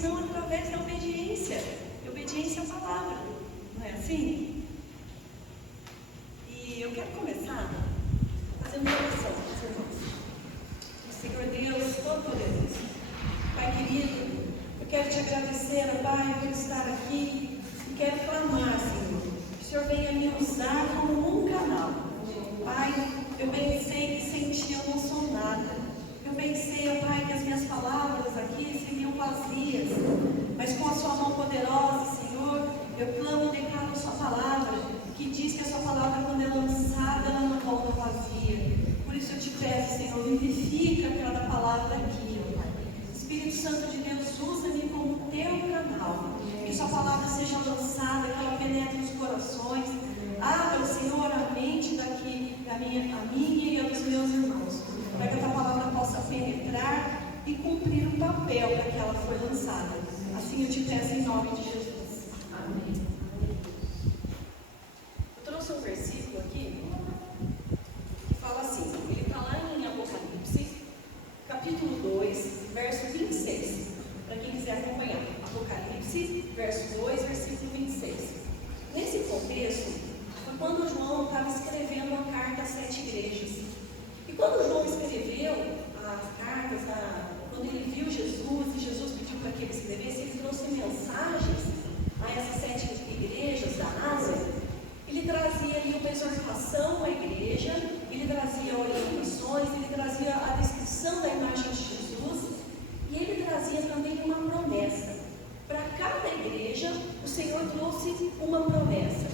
senão através da obediência. Obediência à palavra. Não é assim? E eu quero começar fazendo uma oração com os irmãos. Senhor Deus, Todo-Poderoso, Pai querido, eu quero te agradecer, Pai, por estar aqui e quero clamar, Senhor, que o Senhor venha me usar como um canal. Pai, eu bem sei que sem Ti eu não sou nada. Eu bem sei, Pai, que as minhas palavras aqui seriam vazias, mas com a Sua mão poderosa, Senhor, eu clamo e declaro a Sua palavra, que diz que a Sua palavra, quando é lançada, ela não volta vazia. Por isso eu te peço, Senhor, vivifica cada palavra aqui, ó Pai. Espírito Santo de Deus, usa-me como Teu canal. Que Sua palavra seja lançada, que ela penetre os corações. Abra, Senhor, a mente daqui, a minha e a dos meus irmãos, para que a Tua palavra possa penetrar e cumprir o papel para que ela foi lançada. Assim eu te peço em nome de Jesus. Amém. Eu trouxe um versículo aqui que fala assim, ele está lá em Apocalipse, capítulo 2, verso 26, para quem quiser acompanhar. Apocalipse, verso 2, versículo 26. Nesse contexto, foi quando João estava escrevendo a carta às 7 igrejas. E quando João escreveu as cartas, quando ele viu Jesus, e Jesus pediu para que ele escrevesse, ele trouxe mensagens a essas 7 igrejas da Ásia. Ele trazia ali uma exortação à igreja, ele trazia orientações, ele trazia a descrição da imagem de Jesus, e ele trazia também uma promessa. Para cada igreja, o Senhor trouxe uma promessa.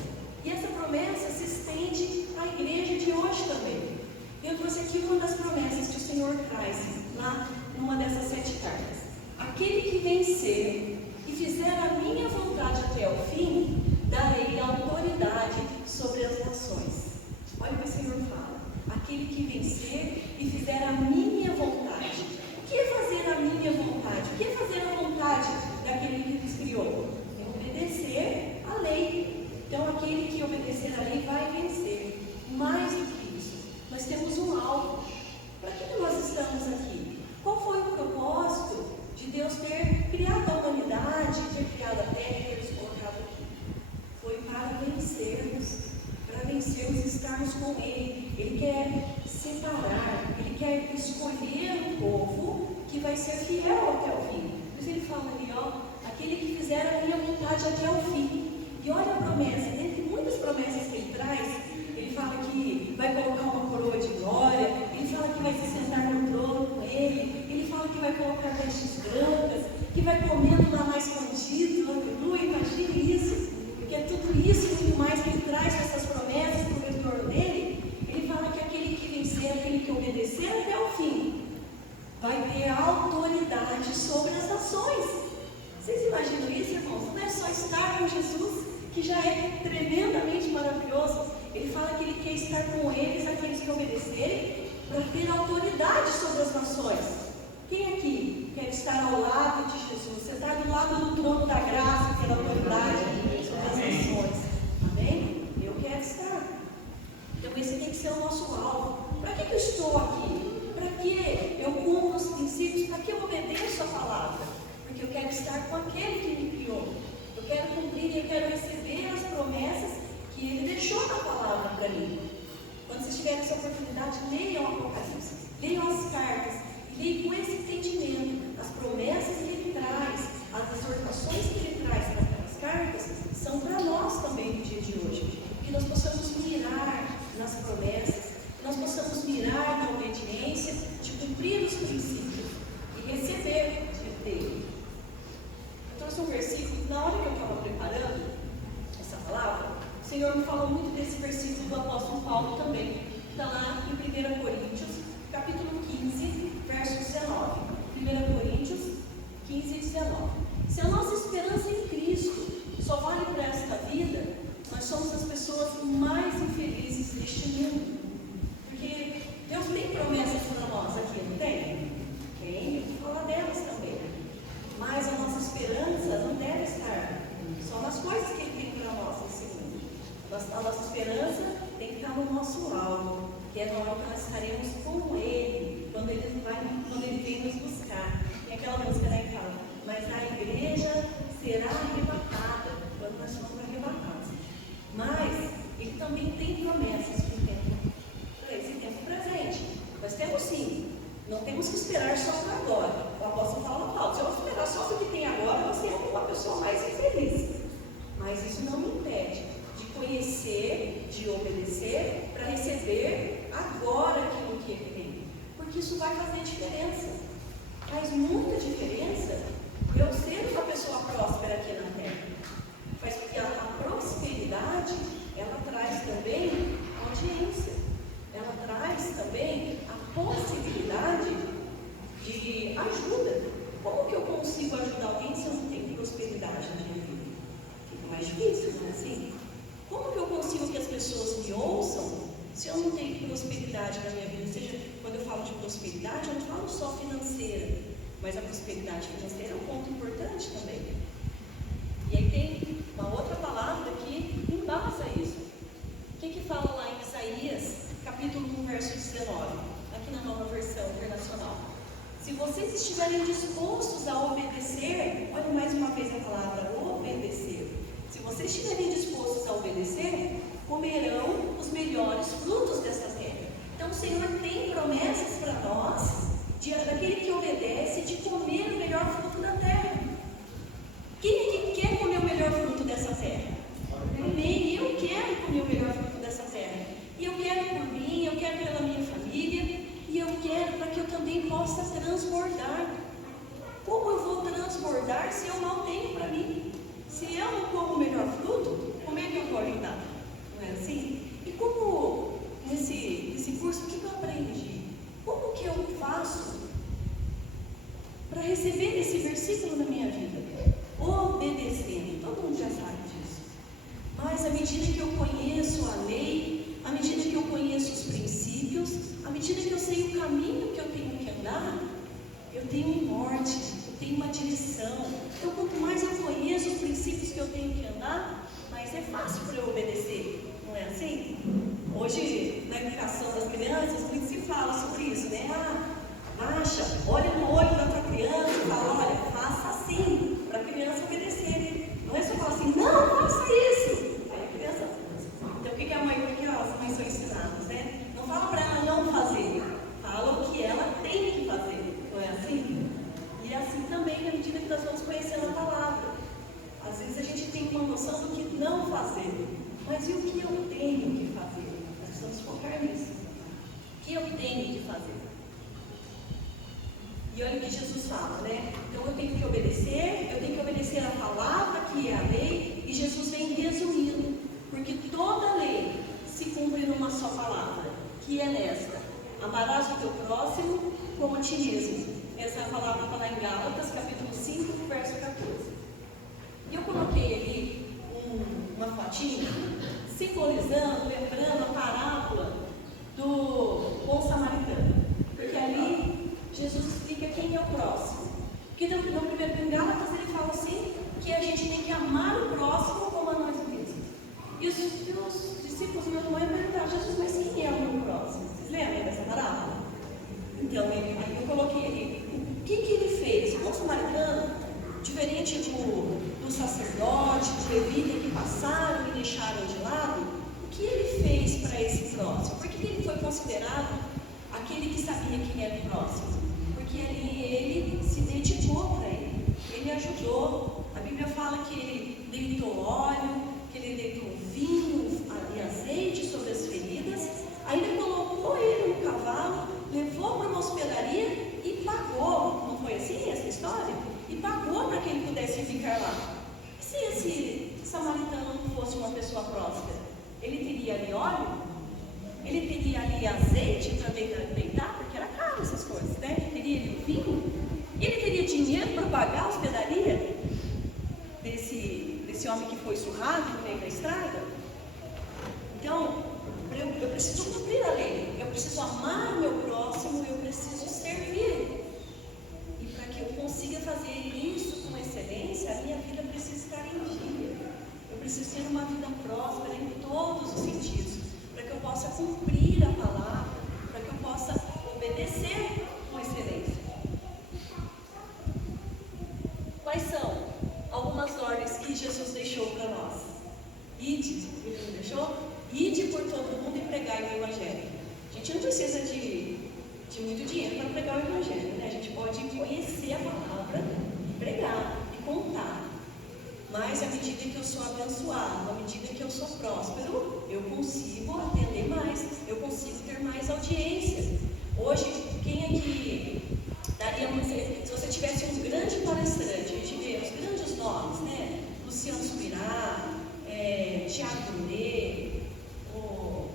E essa promessa se estende à igreja de hoje também. Eu trouxe aqui uma das promessas que o Senhor traz lá numa dessas 7 cartas. Aquele que vencer e fizer a minha vontade até o fim, darei autoridade sobre as nações. Olha o que o Senhor fala. Aquele que vencer e fizer a minha vontade. O que é fazer a minha vontade? O que é fazer a vontade daquele que nos criou? É obedecer a lei. Então, aquele que obedecer a lei vai vencer. Mais do que isso, nós temos um alvo. Para que nós estamos aqui? Qual foi o propósito de Deus ter criado a humanidade, ter criado a terra e ter nos colocado aqui? Foi para vencermos e estarmos com Ele. Ele quer separar, Ele quer escolher um povo que vai ser fiel até o fim. Por isso Ele fala ali, ó, aquele que fizer a minha vontade até o fim. E olha a promessa, dentre muitas promessas que Ele traz, Ele fala que vai colocar uma coroa de glória, Ele fala que vai se sentar no trono com Ele, Ele fala que vai colocar vestes brancas, que vai comer no lugar mais escondido, aleluia, imagine isso, porque é tudo isso e muito mais que Ele traz essas promessas para o retorno dele. Ele fala que aquele que vencer, aquele que obedecer até o fim, vai ter autoridade sobre as nações. Vocês imaginam isso, irmãos? Não é só estar com Jesus, que já é tremendamente maravilhoso. Ele fala que Ele quer estar com eles, aqueles que obedecerem, para ter autoridade sobre as nações. Quem aqui quer estar ao lado de Jesus? Você está do lado do trono da graça, ter autoridade sobre as nações. Amém? Eu quero estar. Então esse tem que ser o nosso alvo. Para que eu estou aqui? Para que eu cumpro os princípios? Para que eu obedeço a palavra? Porque eu quero estar com aquele que me criou. Eu quero cumprir e eu quero receber as promessas que Ele deixou na palavra para mim. Quando vocês tiverem essa oportunidade, leiam o Apocalipse, leiam as cartas, leiam com esse entendimento. As promessas que Ele traz, as exortações que Ele traz naquelas cartas, são para nós também no dia de hoje. Que nós possamos mirar nas promessas, que nós possamos mirar na obediência, de cumprir Não temos que esperar só para agora. O apóstolo fala, Paulo, se eu esperar só do que tem agora, você é uma pessoa mais infeliz. Mas isso não me impede de conhecer, de obedecer, para receber agora aquilo que ele tem. Porque isso vai fazer diferença. Faz muita diferença eu ser uma pessoa próspera aqui na terra. Faz porque a prosperidade, ela traz também audiência. Ela traz também a possibilidade de ajuda. Como que eu consigo ajudar alguém se eu não tenho prosperidade na minha vida? Fica mais difícil, não é assim? Como que eu consigo que as pessoas me ouçam se eu não tenho prosperidade na minha vida? Ou seja, quando eu falo de prosperidade, eu não falo só financeira, mas a prosperidade financeira é um ponto importante também. E aí tem uma outra palavra que embasa isso. O que fala lá em Isaías, capítulo 1, verso 19, aqui na Nova Versão Internacional? Se vocês estiverem dispostos a obedecer, olha mais uma vez a palavra obedecer. Se vocês estiverem dispostos a obedecer, comerão os melhores frutos dessa terra. Então o Senhor tem promessas para nós, daquele que obedece, de comer o melhor fruto da terra. Quem é que quer comer o melhor fruto dessa terra? Amém. Eu quero comer o melhor fruto dessa terra. E eu quero por mim, eu quero pela minha família, e eu quero para que eu também possa transbordar. Como eu vou transbordar se eu não tenho para mim? Se eu não como o melhor fruto, como é que eu vou ajudar? Não é assim? E como nesse curso, o que eu aprendi? Como que eu faço para receber esse versículo na minha vida? Obedecendo. Todo mundo já sabe disso. Mas à medida que eu conheço a lei, à medida que eu conheço os princípios, à medida que eu sei o caminho que eu tenho que andar, eu tenho um norte, eu tenho uma direção. Então, quanto mais eu conheço os princípios que eu tenho que andar, mais é fácil para eu obedecer. Não é assim? Hoje, na educação das crianças, muito se fala sobre isso, né? Baixa, olha no olho da tua criança e fala, olha, faça assim, para a criança obedecer. Não é só falar assim, não, faça isso. Aí a criança... Então, o que a mãe, as mães são ensinadas, né? Não fala para ela não fazer, fala o que ela tem que fazer. Não é assim? E é assim também, na medida que nós vamos conhecendo a palavra. Às vezes a gente tem uma noção do que não fazer, mas e o que eu tenho que fazer? Nós precisamos focar nisso. O que eu tenho que fazer? E olha o que Jesus fala, né? Então eu tenho que obedecer a palavra que é a lei, e Jesus vem resumindo, porque toda lei se cumpre numa só palavra, que é nesta: amarás o teu próximo como a ti mesmo. Essa palavra está lá em Gálatas, capítulo 5, verso 14. E eu coloquei ali uma fotinha, simbolizando, lembrando a parábola do bom samaritano. Porque ali Jesus explica quem é o próximo. Porque no primeiro em Gálatas ele fala assim, que a gente tem que amar o próximo como a nós mesmos. E os discípulos meus mãe perguntaram, Jesus, mas quem é o meu próximo? Vocês lembram dessa parábola? Então, aí eu coloquei ali, o que ele fez? O bom samaritano, diferente do sacerdote, do levita que passaram e deixaram de lado, o que ele fez para esse próximo? Por que ele foi considerado aquele que sabia quem era o próximo? Porque ali ele se dedicou para ele, ele ajudou. A Bíblia fala que ele deitou óleo, que ele deitou vinho e azeite sobre as feridas, ainda colocou ele no cavalo, levou para uma hospedaria e pagou. Não foi assim essa história? E pagou para que ele pudesse ficar lá. E se esse samaritano não fosse uma pessoa próspera? Ele teria ali óleo? Ele teria ali azeite para deitar? Porque era caro essas coisas, né? Ele teria ali vinho? Ele teria dinheiro para pagar a hospedaria desse homem que foi surrado no meio da estrada? Então, eu preciso cumprir a lei, eu preciso amar o meu próximo, eu preciso servir. E para que eu consiga fazer isso com excelência, a minha vida precisa estar em dia. Eu preciso ter uma vida próspera em todos os sentidos, para que eu possa cumprir a palavra, para que eu possa obedecer com excelência. Quais são algumas ordens que Jesus deixou para nós? Ide sou próspero, eu consigo atender mais, eu consigo ter mais audiência. Hoje, quem aqui daria para você, se você tivesse um grande palestrante, a gente vê os grandes nomes, né? Luciano Subirá, Thiago Gourmet, o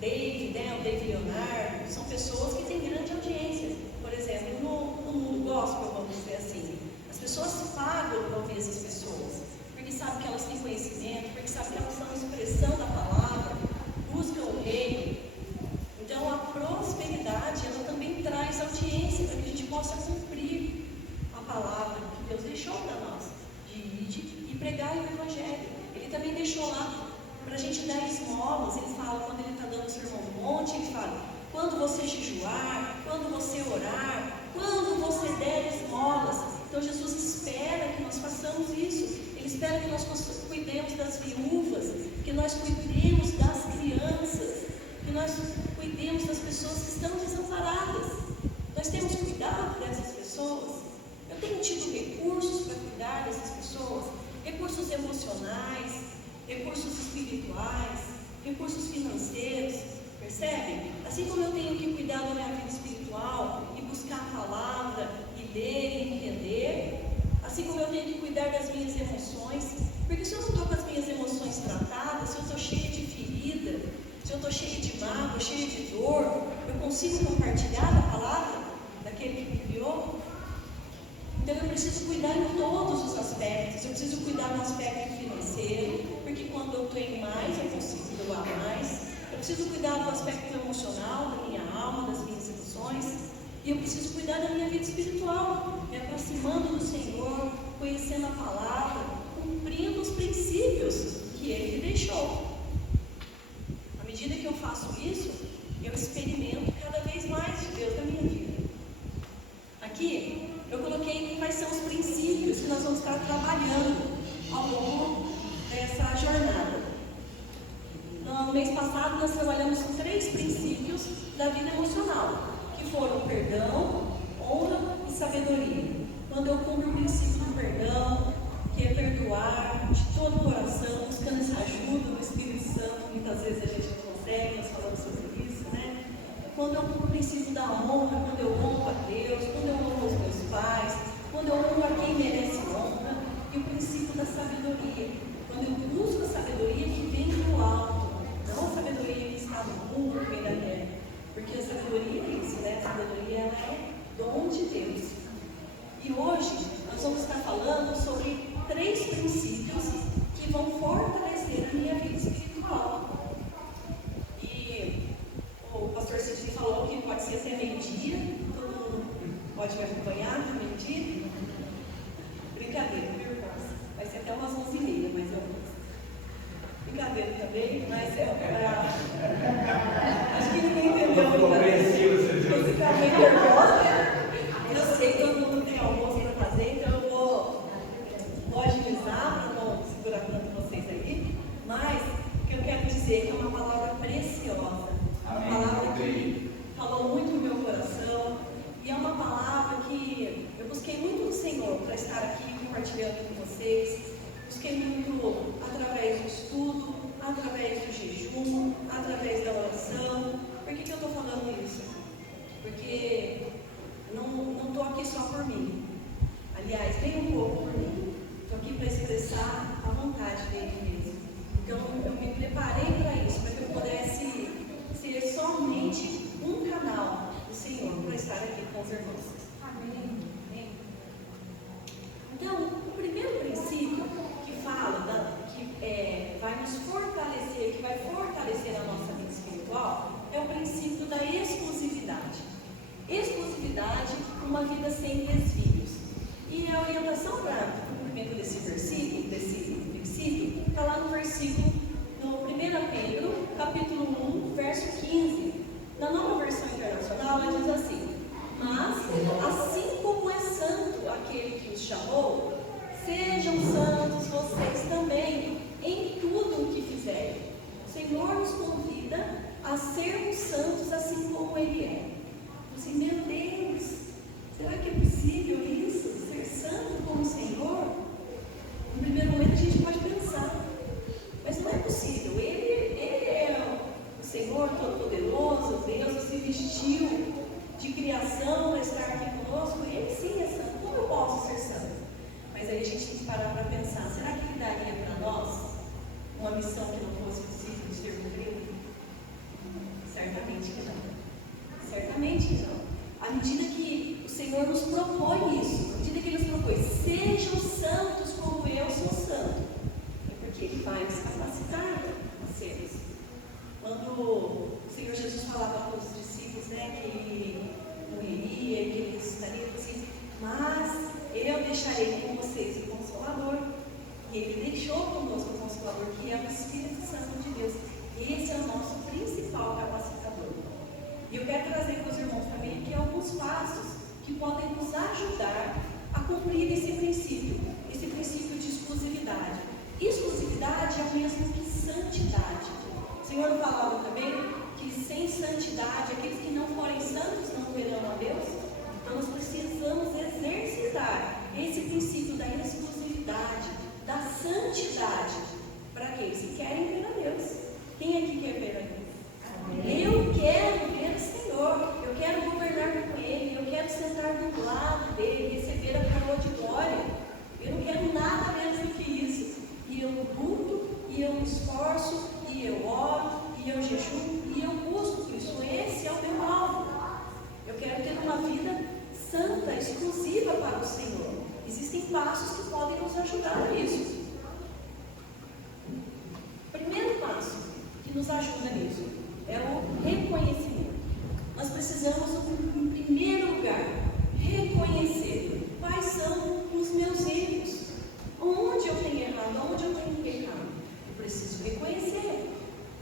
David, né? O David Leonardo, são pessoas que têm grande audiência. Por exemplo, no mundo gospel, vamos dizer assim, as pessoas pagam para ouvir essas pessoas, porque sabem que elas têm conhecimento, porque sabem que elas são a expressão da palavra, buscam o reino. Então, a prosperidade, ela também traz audiência para que a gente possa cumprir a palavra que Deus deixou para nós, de ir e pregar o Evangelho. Ele também deixou lá para a gente dar esmolas. Ele fala, quando ele está dando o sermão do monte, ele fala, quando você jejuar, quando você orar, quando você der esmolas. Então, Jesus espera que nós façamos isso. Ele espera que nós cuidemos das viúvas, que nós cuidemos das crianças, que nós cuidemos das pessoas que estão desamparadas. Nós temos cuidado dessas pessoas. Eu tenho tido recursos para cuidar dessas pessoas, recursos emocionais, recursos espirituais, recursos financeiros, percebem? Assim como eu tenho que cuidar da minha vida espiritual e buscar a palavra e ler e entender, assim como eu tenho que cuidar das minhas emoções, porque se eu não estou com as minhas emoções tratadas, se eu estou cheia de ferida, se eu estou cheia de mágoa, cheia de dor, eu consigo compartilhar a palavra daquele que me criou? Então eu preciso cuidar em todos os aspectos. Eu preciso cuidar no aspecto financeiro, porque quando eu tenho mais, eu consigo doar mais. Eu preciso cuidar do aspecto emocional, da minha alma, das minhas emoções. E eu preciso cuidar da minha vida espiritual, me aproximando do Senhor, conhecendo a palavra, cumprindo os princípios que Ele deixou. À medida que eu faço isso, eu experimento cada vez mais de Deus na minha vida. Aqui, eu coloquei quais são os princípios que nós vamos estar trabalhando ao longo dessa jornada. No mês passado, nós trabalhamos com 3 princípios da vida emocional, que foram perdão, honra e sabedoria. Quando eu cumpro o princípio do perdão, que é perdoar de todo o coração, buscando essa ajuda do Espírito Santo, muitas vezes a gente não consegue, nós falamos sobre isso, né? Quando eu cumpro o princípio da honra, quando eu honro a Deus, quando eu honro os meus pais, quando eu honro a quem merece honra, e o princípio da sabedoria, quando eu busco a sabedoria que vem do alto, não a sabedoria que está no mundo, que vem da terra, porque a sabedoria é isso, né? A sabedoria ela é dom de Deus. E hoje nós vamos estar falando sobre 3 princípios que vão fortalecer a minha vida espiritual. E o pastor Sidney falou que pode ser até meio-dia, todo mundo pode me acompanhar até meio-dia. Brincadeira, viu, irmãos? Vai ser até umas 11h30, mas eu... Brincadeira também, mas acho que ninguém entendeu. Esse caminho nervoso, eu sei que todo mundo tem almoço para fazer, então eu vou agilizar para não segurar tanto vocês aí, mas o que eu quero dizer é que é uma palavra preciosa, uma palavra que falou muito no meu coração, e é uma palavra que eu busquei muito no Senhor para estar aqui compartilhando com vocês. Busquei muito através do estudo, através do jejum, através da oração. Por que eu estou falando isso? Porque não estou aqui só por mim. Aliás, nem um pouco por mim. Estou aqui para expressar a vontade dele mesmo. Então, eu me preparei para isso, para que eu pudesse ser somente um canal do Senhor para estar aqui com os irmãos. Amém. Então, o primeiro princípio que fala, que vai nos fortalecer, que vai fortalecer a nossa vida espiritual, é o princípio da exclusividade. Exclusividade, uma vida sem desvios. E a orientação para o cumprimento desse versículo, desse princípio, está lá no versículo, no 1 Pedro, capítulo 1, verso 15. Na nova versão internacional, ela diz assim: mas, assim como é santo aquele que os chamou, sejam santos vocês também, em tudo o que fizerem. O Senhor nos convida a sermos santos assim como Ele é. Assim, meu Deus, será que é possível isso? Ser santo como o Senhor? No primeiro momento a gente pode pensar, mas não é possível. Mas eu deixarei com vocês o Consolador. E Ele deixou conosco o Consolador, que é o Espírito Santo de Deus. Esse é o nosso principal capacitador. E eu quero trazer para os irmãos também aqui alguns passos que podem nos ajudar a cumprir esse princípio de exclusividade. Exclusividade é o mesmo que santidade. O Senhor falava também que sem santidade, aqueles que não forem santos não verão a Deus. Então nós precisamos exercitar esse princípio da exclusividade, da santidade, para aqueles que querem ver a Deus. Quem aqui quer ver a Deus? Amém. Eu quero ver o Senhor, eu quero governar com Ele, eu quero sentar do lado dEle, receber a coroa de glória. Eu não quero nada menos do que isso. E eu luto, e eu me esforço, e eu oro, e eu jejuo, e eu busco isso. Esse é o meu alvo. Eu quero ter uma vida santa, exclusiva para o Senhor. Existem passos que podem nos ajudar a isso. Primeiro passo que nos ajuda nisso é o reconhecimento. Nós precisamos, em primeiro lugar, reconhecer quais são os meus erros. Onde eu tenho errado, onde eu tenho pecado. Eu preciso reconhecer,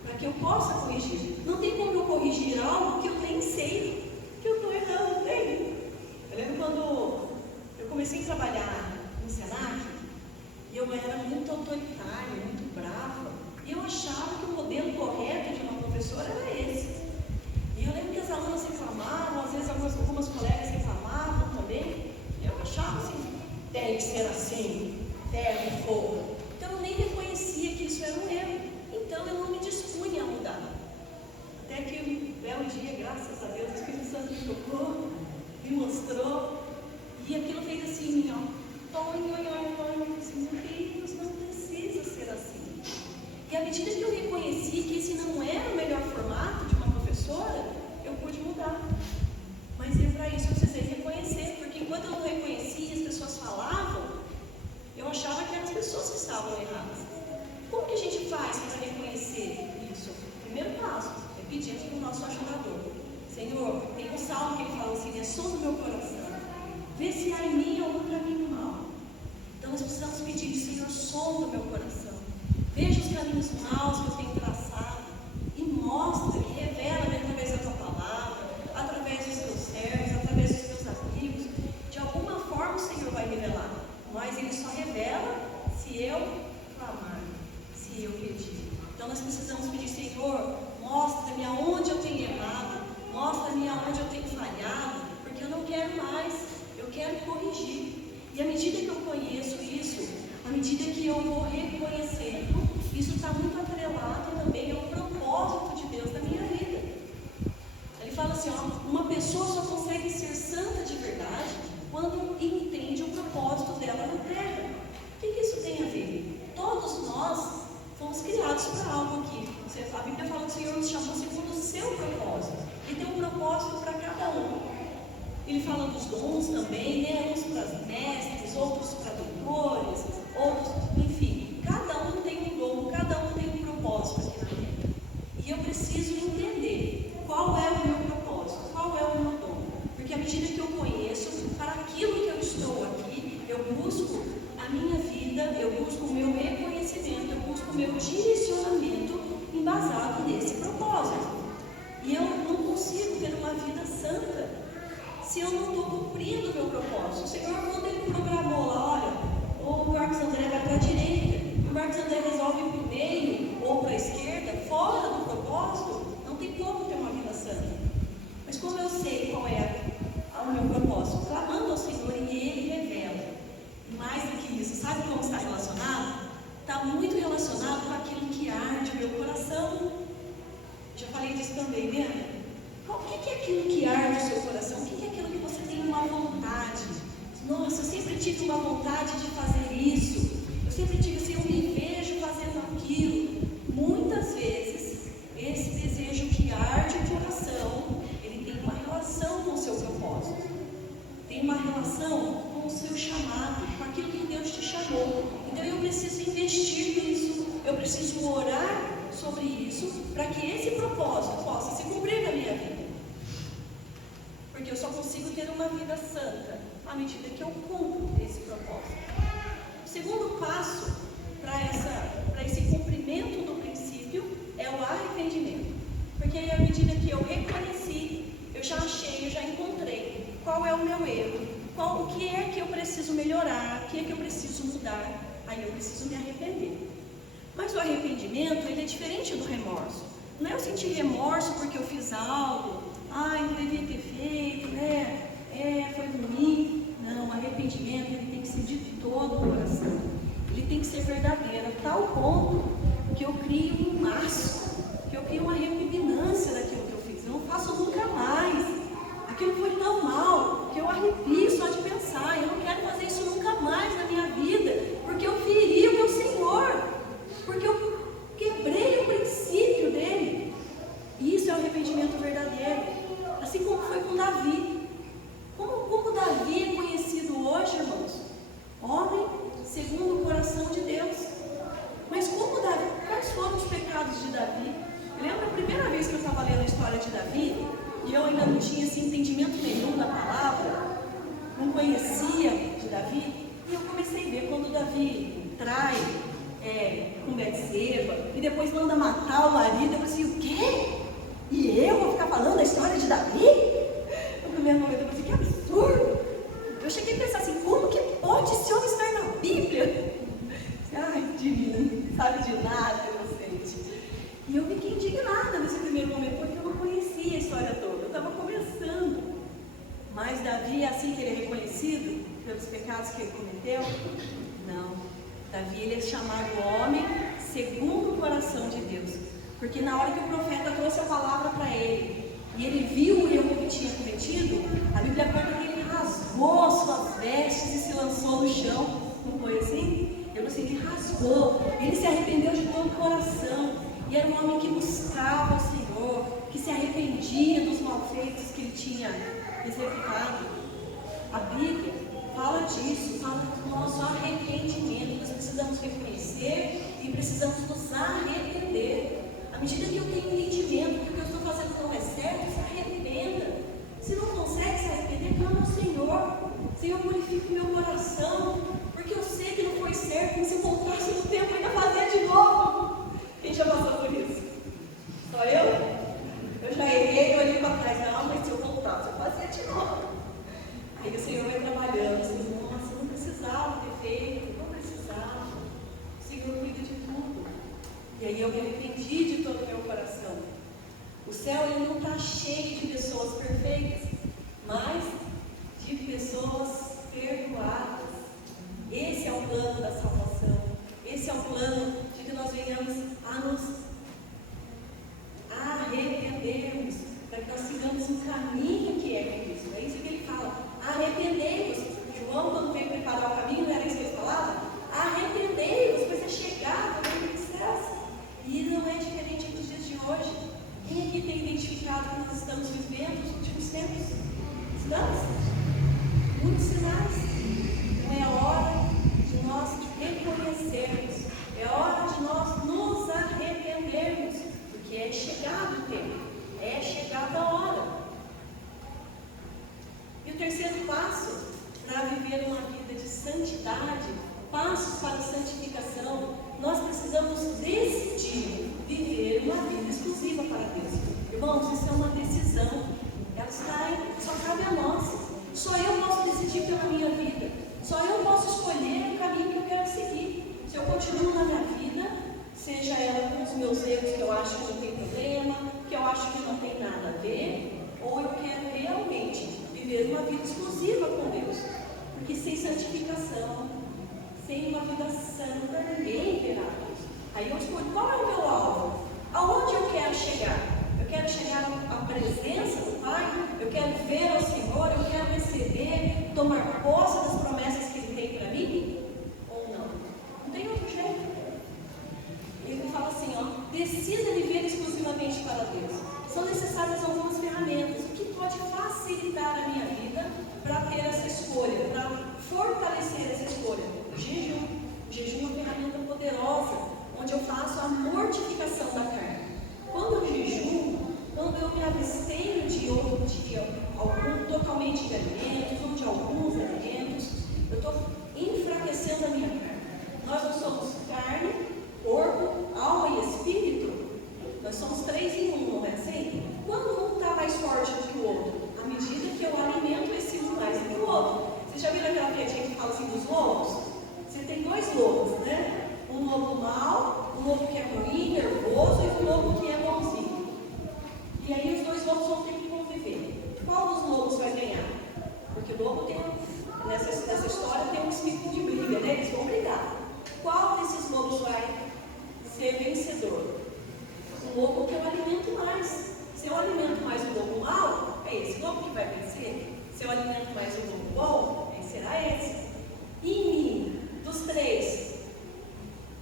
para que eu possa corrigir. Não tem como eu corrigir algo que eu nem sei que eu estou errando, não tem? Eu lembro quando eu comecei a trabalhar no Senac, e eu era muito autoritária, muito brava, e eu achava que o modelo correto de uma professora era esse. E eu lembro que as alunas reclamavam, às vezes algumas colegas reclamavam também, e eu achava assim, tem que ser assim, ferro e fogo. Então eu nem reconhecia que isso era um erro, então eu não me dispunha a mudar. Até que um belo dia, graças a Deus, o Espírito Santo me tocou, me mostrou, e aquilo fez assim em mim, ó. Assim, meu Deus, não precisa ser assim. E à medida que eu reconheci que esse não era o melhor formato de uma professora, eu pude mudar. Mas para isso eu precisei reconhecer, porque enquanto eu não reconhecia, as pessoas falavam, eu achava que eram as pessoas que estavam erradas. Como que a gente faz para reconhecer isso? Primeiro passo é pedir para o nosso ajudador. Senhor, tem um salmo que ele fala assim, sonda o meu coração, vê se há em mim algum caminho mau. Então nós precisamos pedir, Senhor, sonda o meu coração, veja os caminhos maus que eu tenho traçado e mostra, me revela através da tua palavra, através dos teus servos, através dos teus amigos. De alguma forma o Senhor vai revelar, mas Ele só revela se eu clamar, se eu pedir. Então nós precisamos pedir, Senhor, mostra-me aonde eu tenho errado, mostra-me aonde eu tenho falhado, porque eu não quero mais, eu quero corrigir. E à medida que eu conheço isso, à medida que eu vou reconhecendo, isso está muito atrelado também ao propósito de Deus na minha vida. Ele fala assim, ó, uma pessoa só consegue ser santa de verdade quando entende o propósito dela na terra. O que isso tem a ver? Todos nós fomos criados para algo aqui. A Bíblia fala que o Senhor nos chamou segundo o seu propósito. E tem um propósito para cada um. Ele fala dos dons também, né? Uns para mestres, outros para doutores, outros, enfim. Cada um tem um dom, cada um tem um propósito aqui na terra. E eu preciso entender qual é o meu propósito, qual é o meu dom. Porque à medida que eu conheço, para aquilo que eu estou aqui, eu busco a minha vida, eu busco o meu reconhecimento, eu busco o meu direcionamento embasado nesse propósito. E eu não consigo ter uma vida santa se eu não estou cumprindo o meu propósito. O Senhor, quando Ele programou lá, olha, ou o Marcos André vai para a direita, o Marcos André resolve ir para o meio ou para a esquerda, fora do propósito, não tem como ter uma vida santa. Mas como eu sei qual é o meu propósito? Clamando ao Senhor e Ele revela. E mais do que isso, sabe como está relacionado? Está muito relacionado com aquilo que arde o meu coração. Já falei disso também, né? O que é aquilo que arde o seu coração? O que é aquilo que você tem uma vontade? Nossa, eu sempre tive uma vontade de fazer isso. Eu sempre tive assim, eu me vejo fazendo aquilo. Muitas vezes, esse desejo que arde o coração, ele tem uma relação com o seu propósito. Tem uma relação com o seu chamado, com aquilo que Deus te chamou. Então eu preciso investir nisso. Eu preciso orar sobre isso, para que esse propósito possa se cumprir na minha vida. Porque eu só consigo ter uma vida santa à medida que eu cumpro esse propósito. O segundo passo para esse cumprimento do princípio é o arrependimento. Porque aí, à medida que eu reconheci, eu já achei, eu já encontrei qual é o meu erro, o que é que eu preciso melhorar, o que é que eu preciso mudar, aí eu preciso me arrepender. Mas o arrependimento, ele é diferente do remorso. Não é eu sentir remorso porque eu fiz algo, não devia ter feito, né? Foi ruim. Não, o arrependimento, ele tem que ser de todo o coração. Ele tem que ser verdadeiro, a tal ponto que eu crio um laço, que eu crio uma repugnância daquilo que eu fiz. Eu não faço nunca mais. Aquilo foi tão mal que eu arrepio só de pensar. Eu não quero fazer isso nunca mais na minha vida, porque eu feri o meu Senhor, porque eu quebrei o princípio dele. E isso é o arrependimento verdadeiro. Assim como foi com Davi. Como Davi é conhecido hoje, irmãos? Homem segundo o coração de Deus. Mas como Davi, quais foram os pecados de Davi? Eu lembro a primeira vez que eu estava lendo a história de Davi, e eu ainda não tinha entendimento nenhum da palavra, não conhecia de Davi, e eu comecei a ver quando Davi trai com Betseba, e depois manda matar o marido. Eu falei assim, o quê? E eu vou ficar falando a história de Davi? No primeiro momento eu falei, que absurdo! Eu cheguei a pensar assim, como que pode esse homem estar na Bíblia? Ai, divino, sabe de nada, inocente. E eu fiquei indignada nesse primeiro momento, porque eu não conhecia a história toda, eu estava começando. Mas Davi, assim que ele é reconhecido pelos pecados que ele cometeu? Não. Davi, ele é chamado homem segundo o coração de Deus. Porque na hora que o profeta trouxe a palavra para ele, e ele viu o erro que ele tinha cometido, a Bíblia conta que ele rasgou as suas vestes e se lançou no chão. Não foi assim? Eu não sei, ele rasgou. Ele se arrependeu de todo o coração. E era um homem que buscava o Senhor, que se arrependia dos malfeitos que ele tinha executado. A Bíblia fala disso, fala do nosso arrependimento. Nós precisamos reconhecer e precisamos nos arrepender. À medida que eu tenho entendimento que o que eu estou fazendo não é certo, se arrependa. Se não consegue se arrepender, clama ao Senhor. Senhor, purifica o meu coração, porque eu sei que não foi certo, mas se eu voltasse no tempo, eu ainda fazia de novo. Quem já passou por isso? Só eu? Eu já errei, eu olhei para trás. Não, mas se eu voltasse, eu fazia de novo. Aí o Senhor vai trabalhando, assim, nossa, não precisava ter feito, não precisava. O Senhor cuida de tudo. E aí eu me arrependi de todo o meu coração. O céu, ele não está cheio de pessoas perfeitas, mas de pessoas perdoadas. Esse é o plano da salvação. Esse é o plano de que nós venhamos a nos arrependermos, para que nós sigamos um caminho que é Cristo. É isso que ele fala. Arrependei-vos. João, quando veio preparar o caminho, não era isso que ele falava? Arrependei-vos, pois é chegado o reino dos céus. E não é diferente dos dias de hoje. Quem aqui tem identificado que nós estamos vivendo nos últimos tempos? Estamos? Muitos sinais. Não é hora de nós reconhecermos, é hora de nós nos arrependermos, porque é chegado o tempo, é chegada a hora. E o terceiro passo para viver uma vida de santidade, passos para a santificação, nós precisamos decidir viver uma vida exclusiva para Deus. Irmãos, isso é uma decisão, ela está aí, só cabe a nós. Só eu posso decidir pela minha vida. Só eu posso escolher o caminho que eu quero seguir. Se eu continuo na minha vida, seja ela com os meus erros que eu acho que não tem problema, que eu acho que não tem nada a ver, ou eu quero realmente viver uma vida exclusiva com Deus. Porque sem santificação, sem uma vida santa, ninguém verá Deus. Aí eu escolho qual é o meu alvo, aonde eu quero chegar. Eu quero chegar à presença do Pai, eu quero ver ao Senhor, eu quero receber, tomar posse das promessas que Ele tem para mim, ou não? Não tem outro jeito. Ele fala assim, decida viver exclusivamente para Deus. São necessárias algumas ferramentas. O que pode facilitar a minha vida para ter essa escolha, para fortalecer essa escolha? O jejum. O jejum é uma ferramenta poderosa, onde eu faço a mortificação da carne. Quando eu jejuo, quando eu me abstenho de algum totalmente de alimentos, ou de lobo que é ruim, nervoso, e um lobo que é bonzinho. E aí os dois lobos vão ter que conviver. Qual dos lobos vai ganhar? Porque o lobo tem, nessa história tem um espírito de briga, né? Eles vão brigar. Qual desses lobos vai ser vencedor? O lobo que eu alimento mais. Se eu alimento mais o lobo mau, é esse lobo que vai vencer. Se eu alimento mais o lobo bom, vencerá esse. E em mim,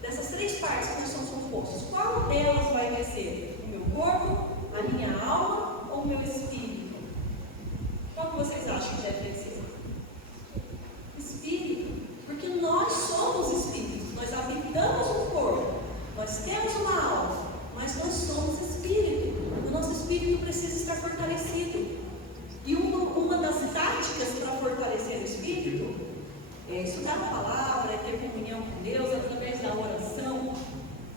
dessas três partes que nós somos compostos, qual delas vai vencer? O meu corpo, a minha alma ou o meu espírito? Qual que vocês acham que deve vencer? Espírito. Porque nós somos espíritos, nós habitamos um corpo, nós temos uma alma, mas nós somos espírito. O nosso espírito precisa estar fortalecido. E uma das táticas para fortalecer o espírito é estudar a palavra, é ter comunhão com Deus através da oração.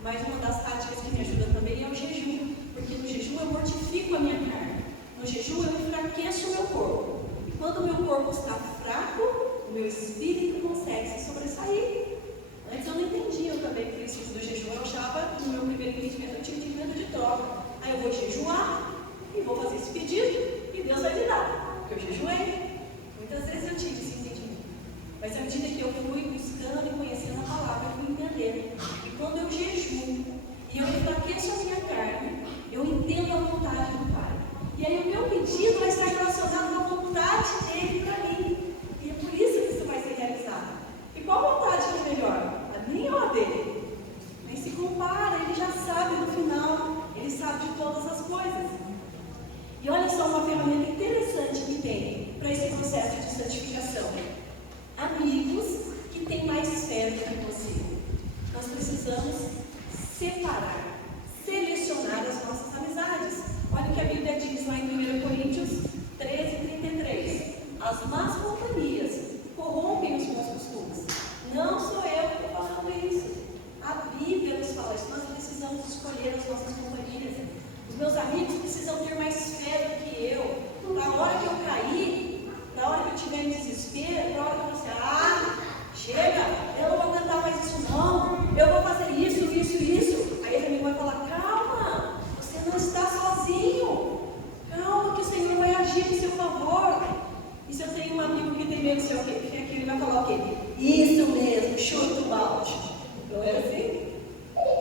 Mas uma das táticas que me ajuda também é o jejum, porque no jejum eu mortifico a minha carne. No jejum eu enfraqueço o meu corpo. E quando o meu corpo está fraco, o meu espírito consegue se sobressair. Antes eu não entendia também o princípio do jejum. Eu achava que no meu primeiro entendimento eu tinha entendimento de troca. Aí eu vou jejuar e vou fazer esse pedido e Deus vai me dar, porque eu jejuei. Muitas vezes eu tive esse entendimento. Mas à medida que eu fui buscando e conhecendo a palavra, eu fui entender. E quando eu jejuo e eu enfraqueço a minha carne, eu entendo a vontade do Pai. E aí o meu pedido vai estar relacionado com a vontade dele para mim. E é por isso que isso vai ser realizado. E qual vontade que é melhor? A minha ou a dele? Nem se compara, ele já sabe no final, ele sabe de todas as coisas. E olha só uma ferramenta interessante que tem para esse processo de santificação. Amigos que têm mais fé do que você. Nós precisamos separar, selecionar as nossas amizades. Olha o que a Bíblia diz lá em 1 Coríntios 13:33. As más companhias corrompem os bons costumes. Não sou eu que estou falando isso. A Bíblia nos fala isso. Nós precisamos escolher as nossas companhias. Os meus amigos precisam ter mais fé do que eu. Na hora que eu cair, na hora que eu estiver em desespero, na hora que eu falar, chega, eu não vou cantar mais isso não, eu vou fazer isso. Aí ele vai falar, calma, você não está sozinho. Calma que o Senhor vai agir em seu favor. E se eu tenho um amigo que tem medo do seu quê? Ele vai falar o quê? Isso mesmo, chuta o balde. Não é assim?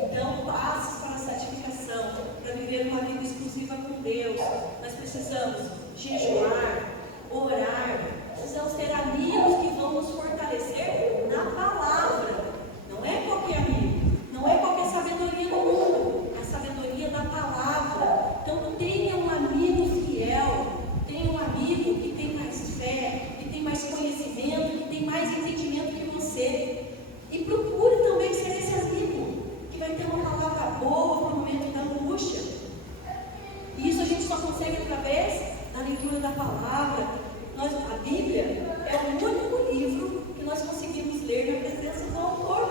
Então, passos para a santificação, para viver uma vida exclusiva com Deus. Nós precisamos jejuar, orar, precisamos ter amigos que vão nos fortalecer na palavra. Não é qualquer amigo, não é qualquer sabedoria do mundo, é a sabedoria da palavra. Então, tenha um amigo fiel, tenha um amigo que tem mais fé, que tem mais conhecimento, que tem mais entendimento que você. E procure também ser esse amigo que vai ter uma palavra boa no momento da angústia. E isso a gente só consegue através da leitura da palavra. A Bíblia é o único livro que nós conseguimos ler na presença do autor.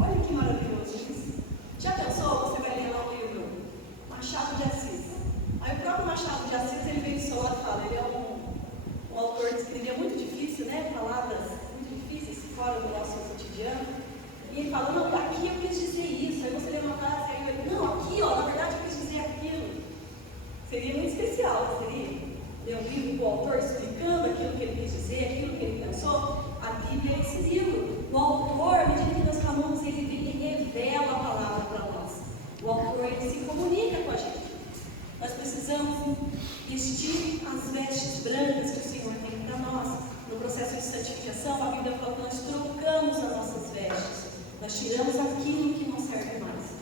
Olha que maravilhoso isso. Já pensou? Você vai ler lá o livro Machado de Assis. Aí o próprio Machado de Assis, ele vem do seu lado e fala, ele é um autor que escrevia muito difícil, né? Palavras muito difíceis, fora do nosso cotidiano. E ele fala, não, aqui eu quis dizer isso. Aí você lê uma frase e aí ele, não, aqui, ó, na verdade eu quis dizer aquilo. Seria muito especial, seria? Ler um livro com o autor explicando aquilo que ele quis dizer, aquilo que ele pensou. A Bíblia é esse livro. O autor, à medida que nós falamos, ele revela a palavra para nós. O autor, ele se comunica com a gente. Nós precisamos vestir as vestes brancas que o Senhor tem para nós. No processo de santificação, a Bíblia fala que nós trocamos as nossas vestes. Nós tiramos aquilo que não serve mais.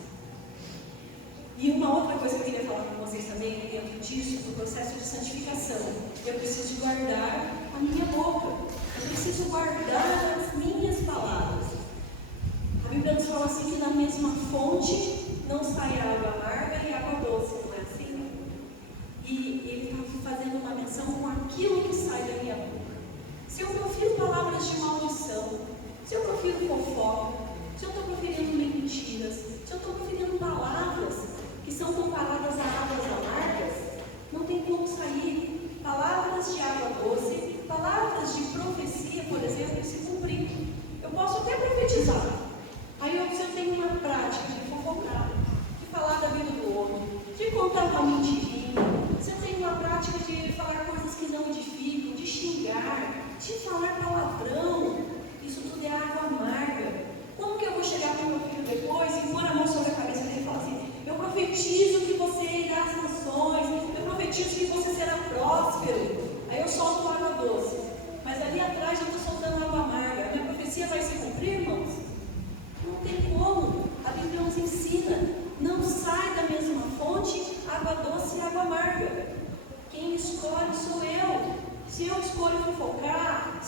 E uma outra coisa que eu queria falar com vocês também, dentro disso, do processo de santificação, eu preciso guardar a minha boca. Eu preciso guardar as minhas palavras. A Bíblia nos fala assim que na mesma fonte não sai água amarga e água doce, não é assim? E ele está fazendo uma menção com aquilo que sai da minha boca. Se eu profiro palavras de maldição, se eu profiro fofoca, se eu estou proferindo mentiras, se eu estou proferindo palavras que são comparadas a águas amargas, não tem como sair palavras de água doce, palavras de profecia, por exemplo, e se cumprir. Eu posso até profetizar. Aí, se eu tenho uma prática de fofocar,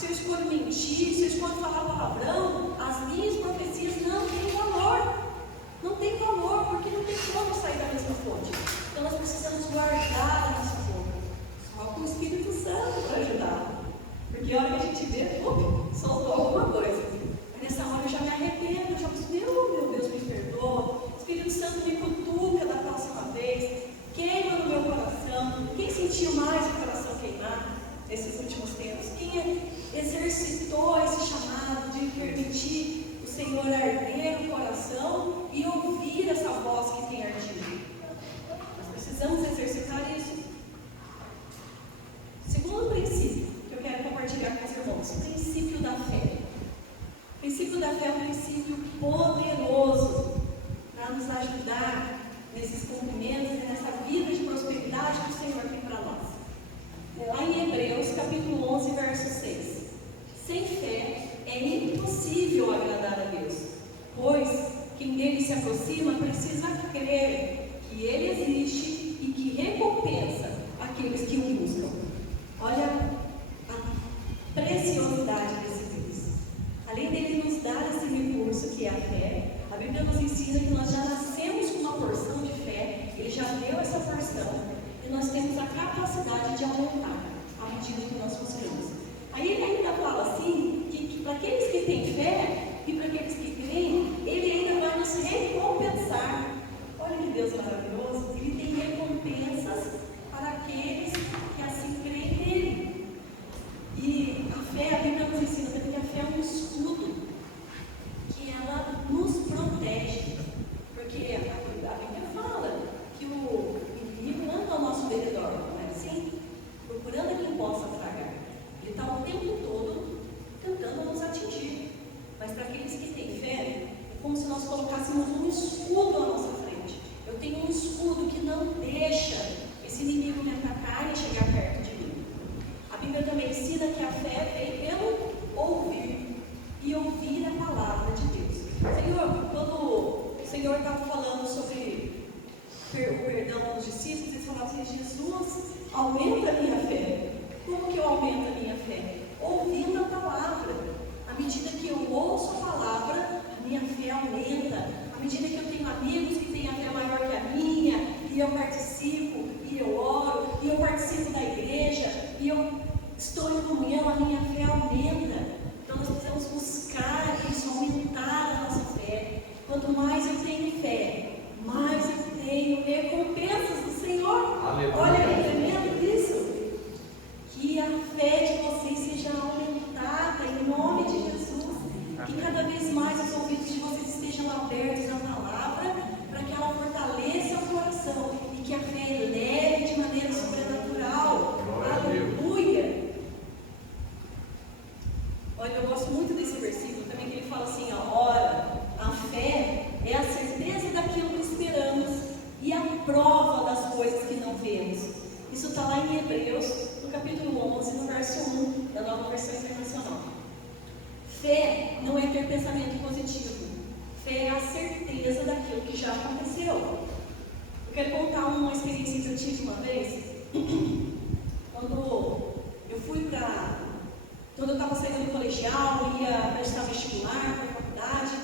se eu escolho mentir, se eu escolho falar palavrão, as minhas profecias não têm valor. Não tem valor, porque não tem como sair da mesma fonte. Então nós precisamos guardar a nossa fonte. Só com o Espírito Santo para ajudar. Porque a hora que a gente vê, soltou alguma coisa. Aí nessa hora eu já me arrependo, eu já penso, meu Deus, me perdoa. O Espírito Santo me cutuca da próxima vez, queima no meu coração. Quem sentiu mais o coração queimar nesses últimos tempos? Quem exercitou esse chamado de permitir o Senhor arder o coração e ouvir essa voz que tem ardido? Nós precisamos exercitar isso. Segundo princípio que eu quero compartilhar com os irmãos, o princípio da fé. O princípio da fé é um princípio poderoso para nos ajudar nesses cumprimentos e nessa vida de prosperidade que o Senhor tem para nós. Lá em Hebreus, capítulo 11, verso 6. Sem fé é impossível agradar a Deus, pois quem dele se aproxima precisa crer que ele existe e que recompensa aqueles que o buscam. Olha a preciosidade desse Deus. Além dele nos dar esse recurso que é a fé, a Bíblia nos ensina que nós já nascemos com uma porção de fé, ele já deu essa porção, e nós temos a capacidade de aumentar à medida que nós funcionamos. Aí ele ainda fala assim, que para aqueles que têm fé e para aqueles que creem, ele ainda vai nos recompensar. Olha que Deus maravilhoso, ele tem recompensas para aqueles que assim creem nele. E a fé, a Bíblia nos ensina também que a fé é um escudo, que ela nos protege. Porque a Bíblia fala que o inimigo anda ao nosso derredor, não é assim? Procurando a quem possa tragar. Ele está o tempo todo tentando nos atingir. Mas para aqueles que têm fé, é como se nós colocássemos um escudo à nossa frente. Eu tenho um escudo que não deixa esse inimigo me atacar e chegar perto de mim. A Bíblia também ensina que a fé vem pelo ouvir e ouvir a palavra de Deus. Senhor, quando o Senhor estava falando sobre o perdão dos discípulos, ele falava assim: Jesus, aumenta a minha fé. Como que eu aumento a minha fé? Ouvindo a palavra. À medida que eu ouço a palavra, a minha fé aumenta. À medida que eu tenho amigos que têm a fé maior que a minha, e eu participo, e eu oro, e eu participo da igreja, e eu estou em comunhão, a minha fé aumenta. Então nós precisamos buscar isso, aumentar a nossa fé. Quanto mais eu tenho fé, mais eu tenho recompensas do Senhor. Aleluia. Olha aí, tremendo isso. Que a fé de vocês seja aumentada em nome de Jesus. Que cada vez mais os ouvidos de vocês estejam abertos à palavra, para que ela fortaleça o coração e que a fé eleve de maneira sobrenatural. Aleluia. Olha, eu gosto muito desse versículo também, que ele fala assim: ora, a fé é a certeza daquilo que esperamos e a prova das coisas que não vemos. Isso está lá em Hebreus, no capítulo 11, no verso 1, da Nova Versão Internacional. Fé não é ter pensamento positivo. Fé é a certeza daquilo que já aconteceu. Eu quero contar uma experiência que eu tive uma vez. Quando eu fui quando eu estava saindo do colegial, eu ia prestar vestibular para a faculdade,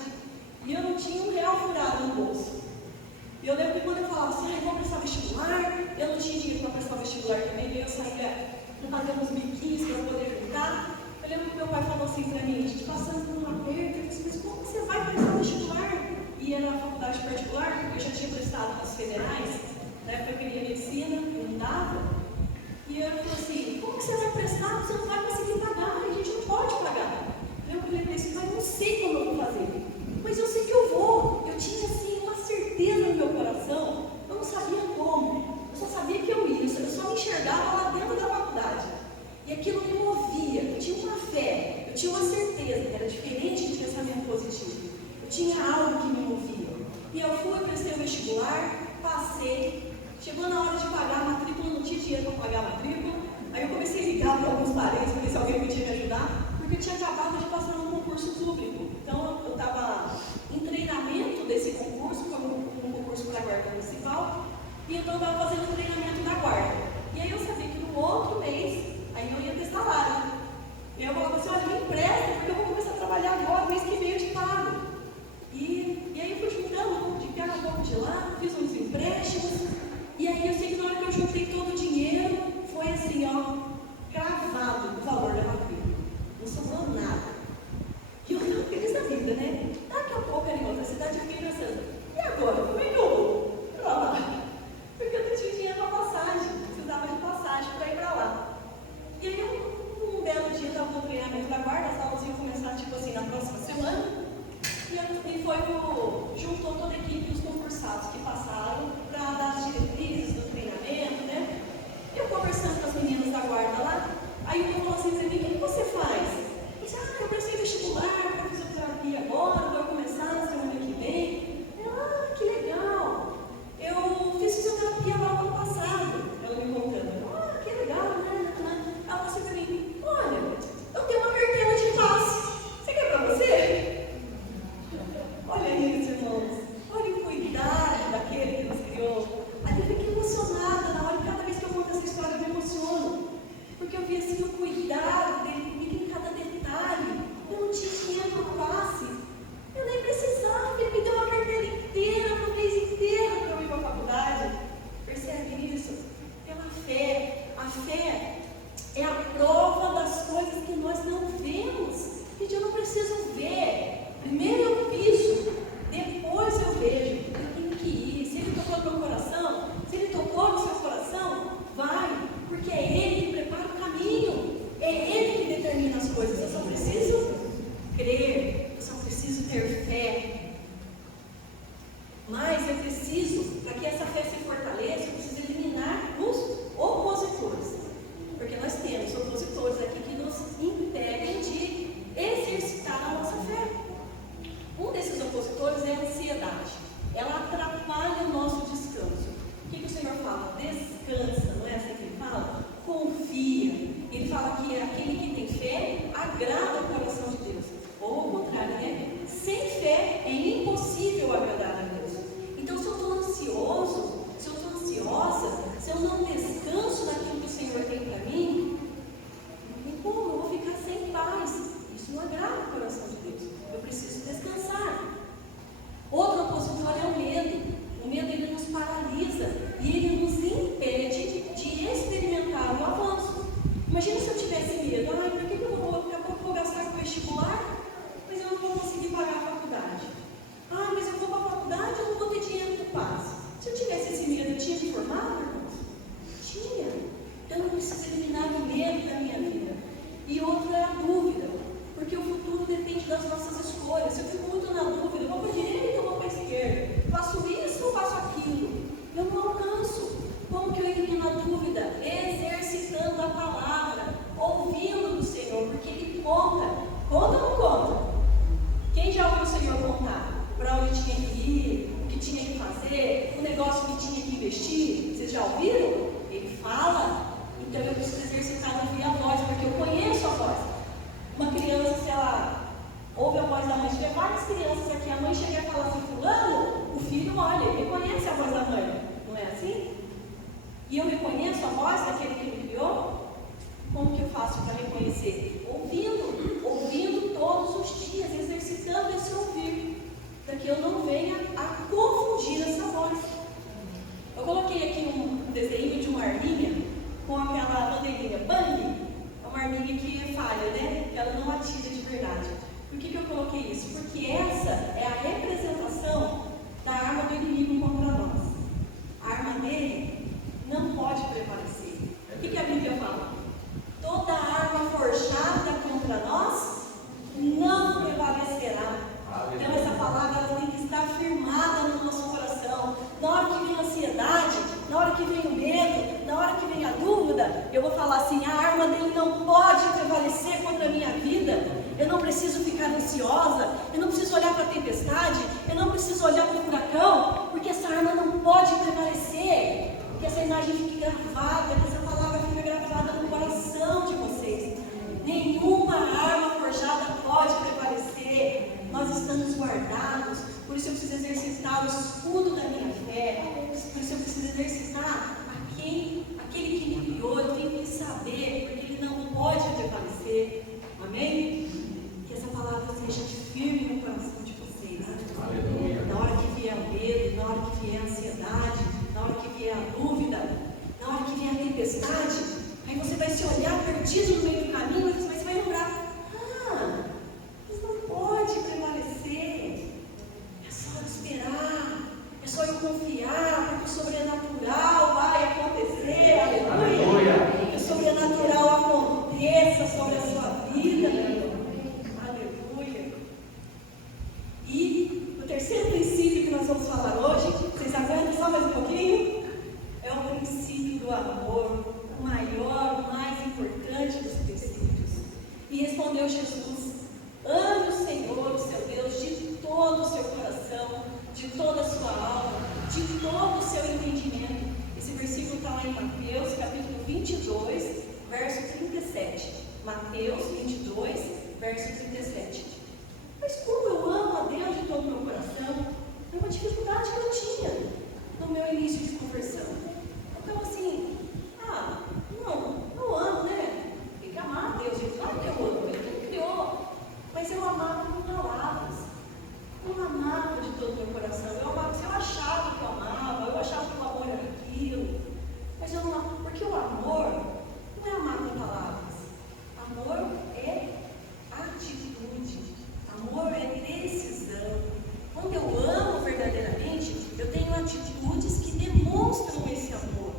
e eu não tinha R$1 furado no bolso. E eu lembro que quando eu falava assim: vou prestar vestibular, eu não tinha dinheiro para prestar vestibular também, eu saía para fazer uns biquinhos para poder juntar. Eu lembro que meu pai falou assim para mim, a gente passando por um aperto, ele disse: mas como você vai prestar vestibular? E era na faculdade particular, porque eu já tinha prestado nas federais, na época eu queria medicina, não dava. E eu falei assim: como que você vai prestar? Você não vai conseguir pagar, a gente não pode pagar. Eu falei assim: mas não sei como eu vou fazer. Mas eu sei que eu vou. Eu tinha assim uma certeza no meu coração, eu não sabia como, eu só sabia que eu ia, eu só me enxergava lá dentro da faculdade. E aquilo me movia, eu tinha uma fé, eu tinha uma certeza, era diferente de pensamento positivo. Eu tinha algo que me movia. E eu fui, prestei o vestibular, passei. Chegou na hora de pagar a matrícula, não tinha dinheiro para pagar a matrícula. Aí eu comecei a ligar para alguns parentes para ver se alguém podia me ajudar, porque eu tinha acabado de passar num concurso público. Então eu estava em treinamento desse concurso, como um concurso para a guarda municipal, e então eu estava fazendo o treinamento da guarda. E aí eu sabia que no outro mês, aí eu ia ter salário. E eu falava assim, olha, me empresta, porque eu vou começar a trabalhar agora, mês que vem eu te pago. E aí eu fui juntando um pouco de cá, um pouco de lá, fiz uns empréstimos. E aí eu sei que na hora que eu juntei todo o dinheiro, foi assim, ó, cravado o valor da matrícula. Não sobrou nada. E eu estava feliz da vida, né? Daqui a pouco ali em outra cidade eu fiquei pensando, e agora? Como é que eu vou pra lá? Porque eu não tinha dinheiro para passagem, precisava de passagem para ir para lá. E aí um belo dia eu estava no treinamento da guarda, as aulas iam começar tipo assim na próxima semana. E juntou toda a equipe dos concursados que passaram para dar as diretrizes do treinamento, né? Eu conversando com as meninas da guarda lá, aí o povo falou assim, Zé, o que você faz? Eu disse, eu prestei vestibular para fisioterapia agora, vou começar na semana que vem. Eu, que legal! Eu fiz fisioterapia lá no ano passado, ela me contando. Que legal, né? Ela falou assim para mim, olha, eu tenho uma carteira de passe, você quer para você? Olha isso, irmãos, olha o cuidado daquele que nos criou. Aí eu fiquei emocionada na hora, cada vez que eu conto essa história eu me emociono, porque eu vi assim o cuidado dele comigo em cada detalhe. Eu não tinha dinheiro para passe, eu nem precisava, ele me deu uma carteira inteira, para o mês inteiro para eu ir para a faculdade. Percebe isso? Pela fé. A fé é a prova das coisas que nós não vemos. Gente, eu não preciso ver. Primeiro eu piso, depois eu vejo. Eu tenho que ir. Se ele tocou no meu coração, se ele tocou no seu coração, vai, porque é ele que prepara o caminho, é ele que determina as coisas. Eu só preciso crer, eu só preciso ter fé. Mas eu preciso, para que essa fé se fortaleça, eu preciso eliminar os opositores, porque nós temos opositores aqui que nos impedem de exercitar a nossa fé. Um desses opositores é a ansiedade. Ela atrapalha o nosso descanso. O que o Senhor fala? Descansa, não é assim que ele fala? Confia. Ele fala que aquele que tem fé agrada o coração de Deus. Ou ao contrário, né? Sem fé é impossível agradar a Deus. Então, se eu estou ansioso, se eu estou ansiosa, se eu não descanso naquilo que o Senhor tem para mim, como eu vou ficar sem paz? Isso não agrada o coração de Deus. Eu preciso descansar. Outro opositor é o medo. O medo, ele nos paralisa e ele nos impede de experimentar o avanço. Imagina se eu tivesse medo. Por que eu vou gastar com vestibular, mas eu não vou conseguir pagar a faculdade? Mas eu vou para a faculdade e eu não vou ter dinheiro para paz. Se eu tivesse esse medo, eu tinha me formado, irmãos? Tinha. Então eu preciso eliminar o medo da minha vida. E outro é a dúvida, porque o futuro depende das nossas escolhas. Se eu fico muito na dúvida, eu vou para a direita ou vou para a esquerda? Faço isso ou faço aquilo? Eu não alcanço. Como que eu elimino a dúvida? Exercitando a palavra, ouvindo do Senhor, porque Ele conta. Conta ou não conta? Quem já ouviu o Senhor contar? Para onde tinha que ir, o que tinha que fazer, o negócio que tinha que investir? Vocês já ouviram? Ele fala. Então eu preciso exercitar de ouvir a voz, porque eu conheço a voz. Uma criança, se ela ouve a voz da mãe, se tiver várias crianças aqui, a mãe chega e fala assim, fulano, o filho olha, ele reconhece a voz da mãe. Não é assim? E eu reconheço a voz daquele que me criou? Como que eu faço para reconhecer? Ouvindo todos os dias, exercitando esse ouvir, para que eu não venha a confundir essa voz. Eu coloquei aqui um desenho de uma arminha com aquela bandeirinha bang, é uma arminha que falha, né? Ela não atira de verdade. Por que eu coloquei isso? Porque essa é a representação da arma do inimigo contra nós. A arma dele não pode prevalecer. O que a Bíblia fala? Toda arma forjada contra nós não prevalecerá. Então essa palavra ela tem que estar firmada no nosso coração. Na hora que vem a ansiedade, na hora que vem o medo, na hora que vem a dúvida, eu vou falar assim, a arma dele não pode prevalecer contra a minha vida. Eu não preciso ficar ansiosa, eu não preciso olhar para a tempestade, eu não preciso olhar para o furacão, porque essa arma não pode prevalecer. Que essa imagem fique gravada, que essa palavra fique gravada no coração de vocês. Nenhuma arma forjada pode prevalecer. Nós estamos guardados, por isso eu preciso exercitar o escudo da minha fé, por isso eu preciso exercitar aquele que me criou. Eu tenho que saber, porque ele não pode prevalecer. vamos falar hoje, vocês aguentam só mais um pouquinho? É o princípio do amor, o maior, o mais importante dos princípios. E respondeu Jesus: ame o Senhor, o seu Deus, de todo o seu coração, de toda a sua alma, de todo o seu entendimento. Esse versículo está lá em Mateus, capítulo 22, verso 37. Mateus 22, verso 37. Mas como eu amo a Deus de todo o meu coração, é uma dificuldade que eu tinha no meu início de conversão. Então assim, não amo, né? Tem que amar a Deus, gente. Claro que eu amo, Ele me criou. Mas eu amava com palavras. Eu não amava de todo o meu coração. Eu achava que eu amava, eu achava que o amor era aquilo. Mas eu não amava, porque o amor não é amar com palavras. Amor é atitude. Amor é decisão. Quando eu amo verdadeiramente, eu tenho atitudes que demonstram esse amor.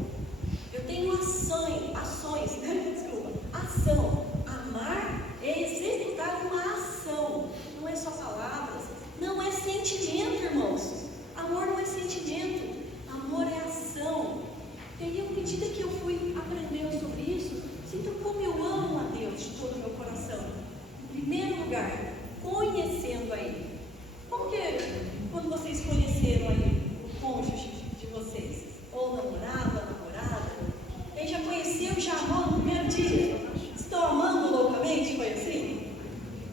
Eu tenho ações, né? Desculpa, ação. Amar é executar uma ação. Não é só palavras. Não é sentimento, irmãos. Amor não é sentimento. Amor é ação. E aí, à medida que eu fui aprendendo sobre isso, sinto como eu amo a Deus de todo o meu coração. Em primeiro lugar, conhecendo a Ele. Como que quando vocês conheceram aí o cônjuge de vocês? Ou namorada, ele já conheceu, já amou no primeiro dia? Estou amando loucamente? Foi assim?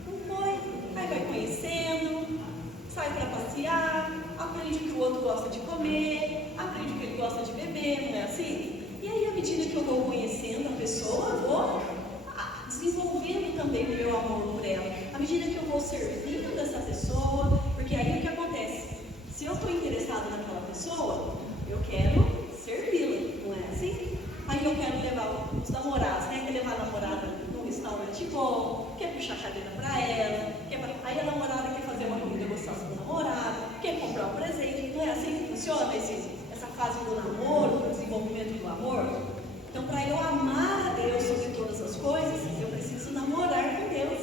Não foi. Aí vai conhecendo, sai para passear, aprende o que o outro gosta de comer, aprende o que ele gosta de beber, não é assim? E aí, à medida que eu vou conhecendo a pessoa, eu vou desenvolvendo também o meu amor por ela. À medida que eu vou servindo dessa pessoa, porque aí o que acontece? Se eu estou interessado naquela pessoa, eu quero servi-la, não é assim? Aí eu quero levar os namorados, né? Quer levar a namorada num restaurante bom, quer puxar a cadeira para ela, aí a namorada quer fazer uma comida gostosa com o namorado, quer comprar um presente. Não é assim que funciona essa fase do namoro, do desenvolvimento do amor? Então, para eu amar a Deus sobre todas as coisas, eu preciso namorar com Deus.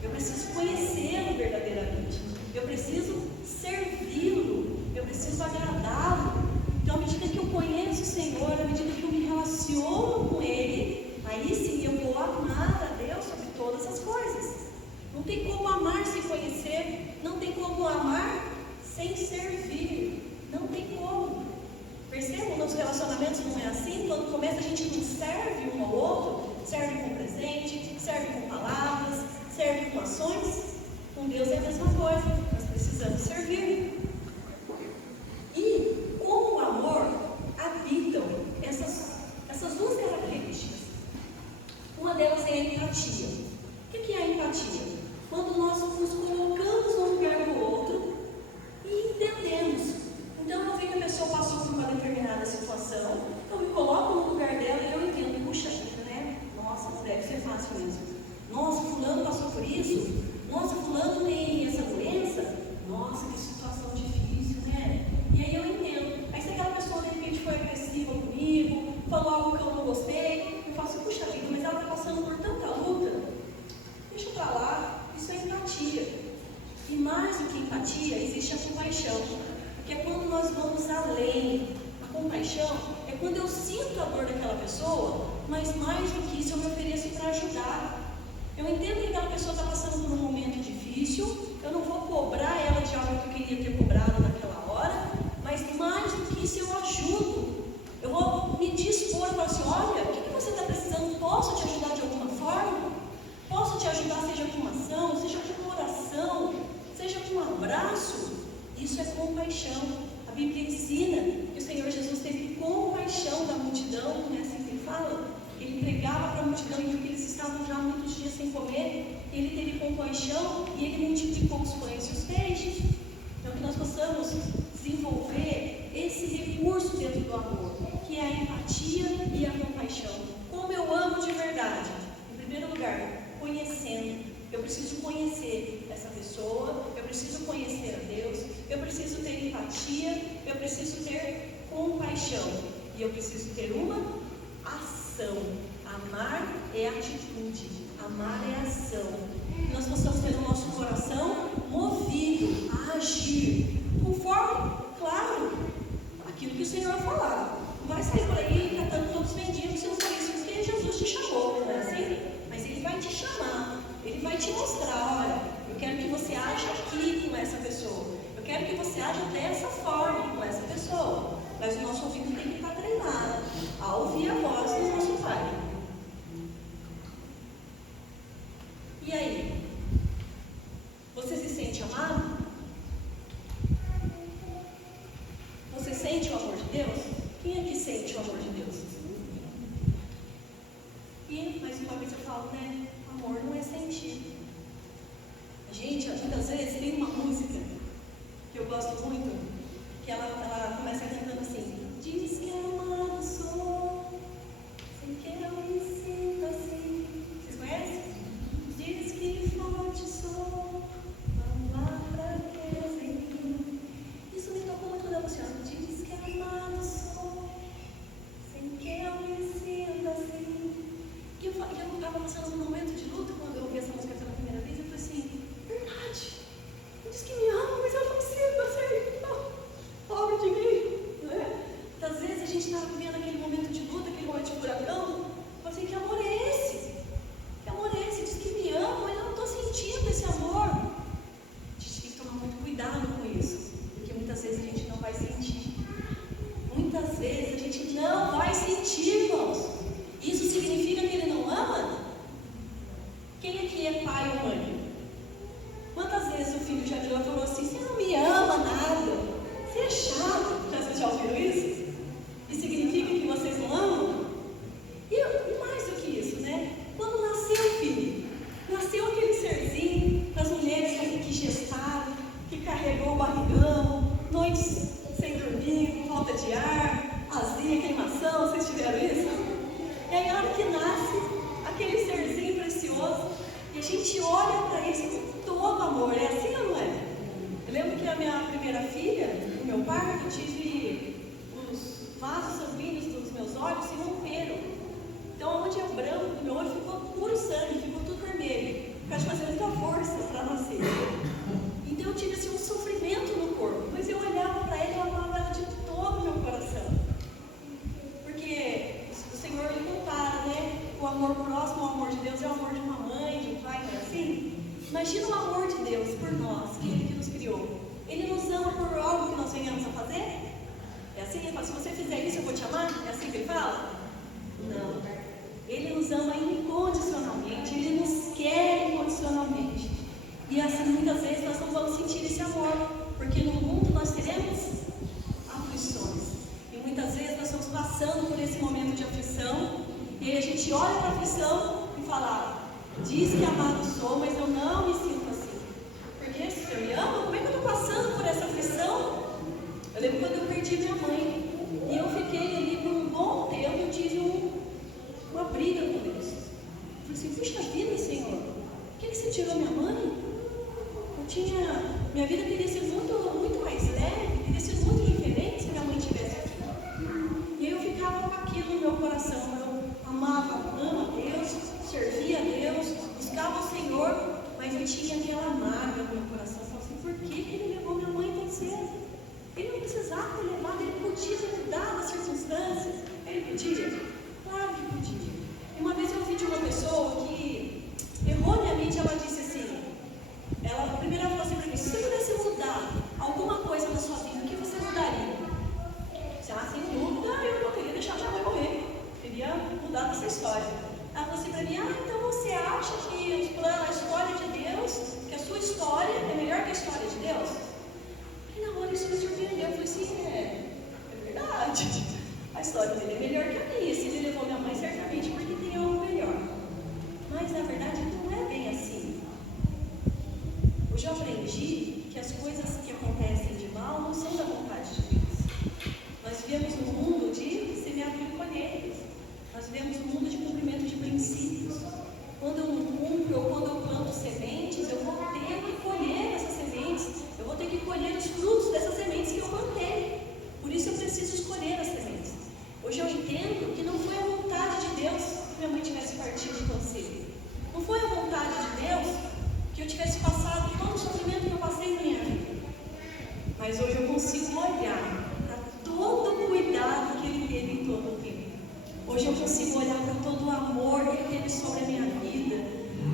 Eu preciso conhecê-lo verdadeiramente. Eu preciso servi-lo. Eu preciso agradá-lo. Então, à medida que eu conheço o Senhor, à medida que eu me relaciono com Ele, aí sim eu vou amar a Deus sobre todas as coisas. Não tem como amar sem conhecer. Não tem como amar sem servir. Não tem como. Percebam, nos relacionamentos não é assim. Quando começa, a gente não serve um ao outro. Serve com presente, serve com palavras, serve com ações. Com Deus é a mesma coisa. Nós precisamos servir. E com o amor habitam essas duas características. Uma delas é a empatia. O que é a empatia? Quando nós nos colocamos no lugar do outro e entendemos. Então, eu vejo que a pessoa passou por uma determinada situação, eu me coloco no lugar dela e eu entendo, puxa vida, né? Nossa, não deve ser fácil mesmo. Nossa, fulano passou por isso? Nossa, fulano tem essa doença? Nossa, que situação difícil, né? E aí eu entendo. Aí se aquela pessoa de repente foi agressiva comigo, falou algo que eu não gostei, eu falo assim, puxa vida, mas ela está passando por tanta luta. Deixa pra lá, isso é empatia. E mais do que empatia, existe a compaixão. Que é quando nós vamos além. A compaixão é quando eu sinto a dor daquela pessoa, mas mais do que isso eu me ofereço para ajudar. Eu entendo que aquela pessoa está passando por um momento difícil, eu não vou cobrar ela de algo que eu queria ter cobrado naquela hora, mas mais do que isso eu ajudo. Eu vou me dispor para assim, olha, o que você está precisando? Posso te ajudar de alguma forma? Posso te ajudar, seja com uma ação, seja com uma oração, seja com um abraço? Isso é compaixão. A Bíblia ensina que o Senhor Jesus teve compaixão da multidão, não é assim que ele fala? Ele pregava para a multidão e viu que eles estavam já há muitos dias sem comer. Ele teve compaixão e ele multiplicou os pães e os peixes. Então, que nós possamos desenvolver esse recurso dentro do amor, que é a empatia e a compaixão. Como eu amo de verdade? Em primeiro lugar, conhecendo. Eu preciso conhecer essa pessoa, eu preciso conhecer a Deus, eu preciso ter empatia, eu preciso ter compaixão e eu preciso ter uma ação. Amar é atitude, amar é ação. Que nós possamos ter o nosso coração movido a agir conforme quero que você haja dessa forma com essa pessoa. Mas o nosso ouvido tem que estar treinado a ouvir a voz do nosso Pai. E aí? Você se sente amado? Você sente o amor de Deus? Quem é que sente o amor de Deus? E, mais uma vez eu falo, né? Amor não é sentir. Gente, muitas vezes tem uma música que eu gosto muito, que ela começa cantando assim: diz que amado sou, sei que eu me sinto assim. Vocês conhecem? Diz que forte sou, vamos lá pra que em mim. Isso me tocou muito da música. Diz que amado sou, sei que eu me sinto assim. E eu estava passando um momento de luto quando eu ouvi essa música pela primeira vez. Eu falei assim: verdade, diz que me ama, mas eu não sinto assim. Pobre de mim, né? Às vezes a gente está vivendo aquele momento de luta, aquele momento de furacão. Eu falei assim: que amor é esse? Que amor é esse? Diz que me ama, mas eu não estou sentindo esse amor. A gente tem que tomar muito cuidado com isso, porque muitas vezes a gente não vai sentir. Muitas vezes a gente não vai sentir, irmãos. Isso significa que ele não ama? Quem aqui é pai ou mãe? Quantas vezes o filho já virou e falou assim: você não me ama nada, você é chato? Vocês já ouviram isso? Isso significa que vocês não amam? E mais do que isso, né? Quando nasceu o filho, nasceu aquele serzinho das mulheres que gestaram, que carregou o barrigão, noites sem dormir, com falta de ar, azia, queimação. Vocês tiveram isso? E aí, a hora que nasce aquele serzinho precioso, e a gente olha para ele com todo amor. É assim ou não é? Eu lembro que a minha primeira filha, no meu parto, eu tive os vasos sanguíneos dos meus olhos se romperam. Então, onde é branco do meu olho ficou puro sangue, ficou tudo vermelho. Porque eu acho que fazia muita força para nascer. Então, eu tive assim, um sofrimento no corpo. Mas eu olhava para ela e eu amava ela de todo o meu coração. Porque o Senhor ele compara, né? O amor próximo ao amor de Deus é o amor de uma mãe, de um pai, não é assim? Imagina o amor de Deus por nós, que Ele que nos criou. Ele nos ama por algo que nós venhamos a fazer? É assim? Ele fala: se você fizer isso, eu vou te amar? É assim que Ele fala? Não. Ele nos ama incondicionalmente, Ele nos quer incondicionalmente. E assim, muitas vezes nós não vamos sentir esse amor, porque no mundo nós teremos aflições. E muitas vezes nós estamos passando por esse momento de aflição, e aí a gente olha para a aflição e fala: diz que amado sou, mas eu não me sinto assim. Porque se eu me amo, como é que eu estou passando por essa aflição? Eu lembro quando eu perdi minha mãe, e eu fiquei ali por um bom tempo, eu tive uma briga com Deus. Eu falei assim: puxa vida, Senhor, por que você tirou minha mãe? Minha vida teria sido muito mais leve, teria sido muito diferente se minha mãe tivesse aqui. E aí eu ficava com aquilo no meu coração. Eu amo a Deus, servia a Deus, buscava o Senhor, mas eu tinha aquela mágoa no meu coração. Eu falava assim: por que Ele levou minha mãe tão cedo? Ele não precisava ter levado, Ele podia ter mudado as circunstâncias. Ele podia? Claro que podia. E uma vez eu ouvi de uma pessoa que, erroneamente, ela disse assim, ela primeiro falou assim para mim: se você pudesse mudar alguma coisa na sua vida, o que você mudaria? Sem dúvida, eu não queria deixar minha mãe morrer. Eu queria mudar essa história. Ela falou assim para mim: então você acha que a história de Deus, que a sua história é melhor que a história de Deus? E na hora isso me surpreendeu. Eu falei assim: é verdade. A história dele é melhor que a minha. Se ele levou minha mãe, certamente porque tem algo melhor. Mas na verdade não é bem assim. Eu já aprendi que as coisas que acontecem de mal não são da vontade de Deus. Nós vivemos num mundo de semeadura e colheita. Nós vivemos num mundo de cumprimento de princípios. Quando eu não cumpro ou quando eu planto sementes, eu vou ter que colher essas sementes. Eu vou ter que colher os frutos dessas sementes que eu plantei. Por isso eu preciso escolher as sementes. Hoje eu entendo que não foi a vontade de Deus que minha mãe tivesse partido de tão cedo. Não foi a vontade de Deus que eu tivesse passado todo o sofrimento que eu passei na minha vida. Mas hoje eu consigo olhar para todo o cuidado que Ele teve em todo o tempo. Hoje eu consigo olhar para todo o amor que Ele teve sobre a minha vida,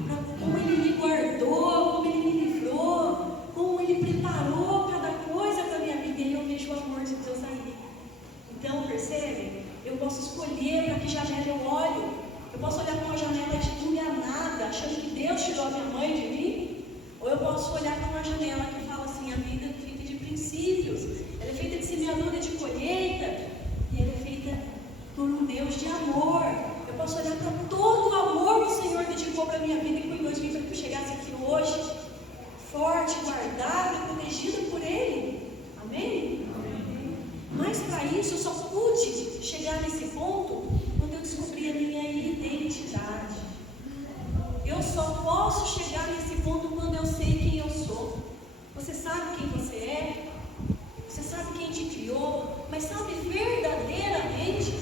para como Ele posso olhar para uma janela que fala assim, a vida é feita de princípios, ela é feita de semeadura, de colheita, e ela é feita por um Deus de amor. Eu posso olhar para todo o amor que o Senhor dedicou para a minha vida e cuidou de mim para que eu chegasse aqui hoje, forte, guardada e protegida por Ele. Amém? Amém. Mas para isso eu só pude chegar nesse ponto quando eu descobri a minha identidade. Eu só posso chegar nesse ponto quando eu sei quem eu sou. Você sabe quem você é? Você sabe quem te criou? Mas sabe verdadeiramente?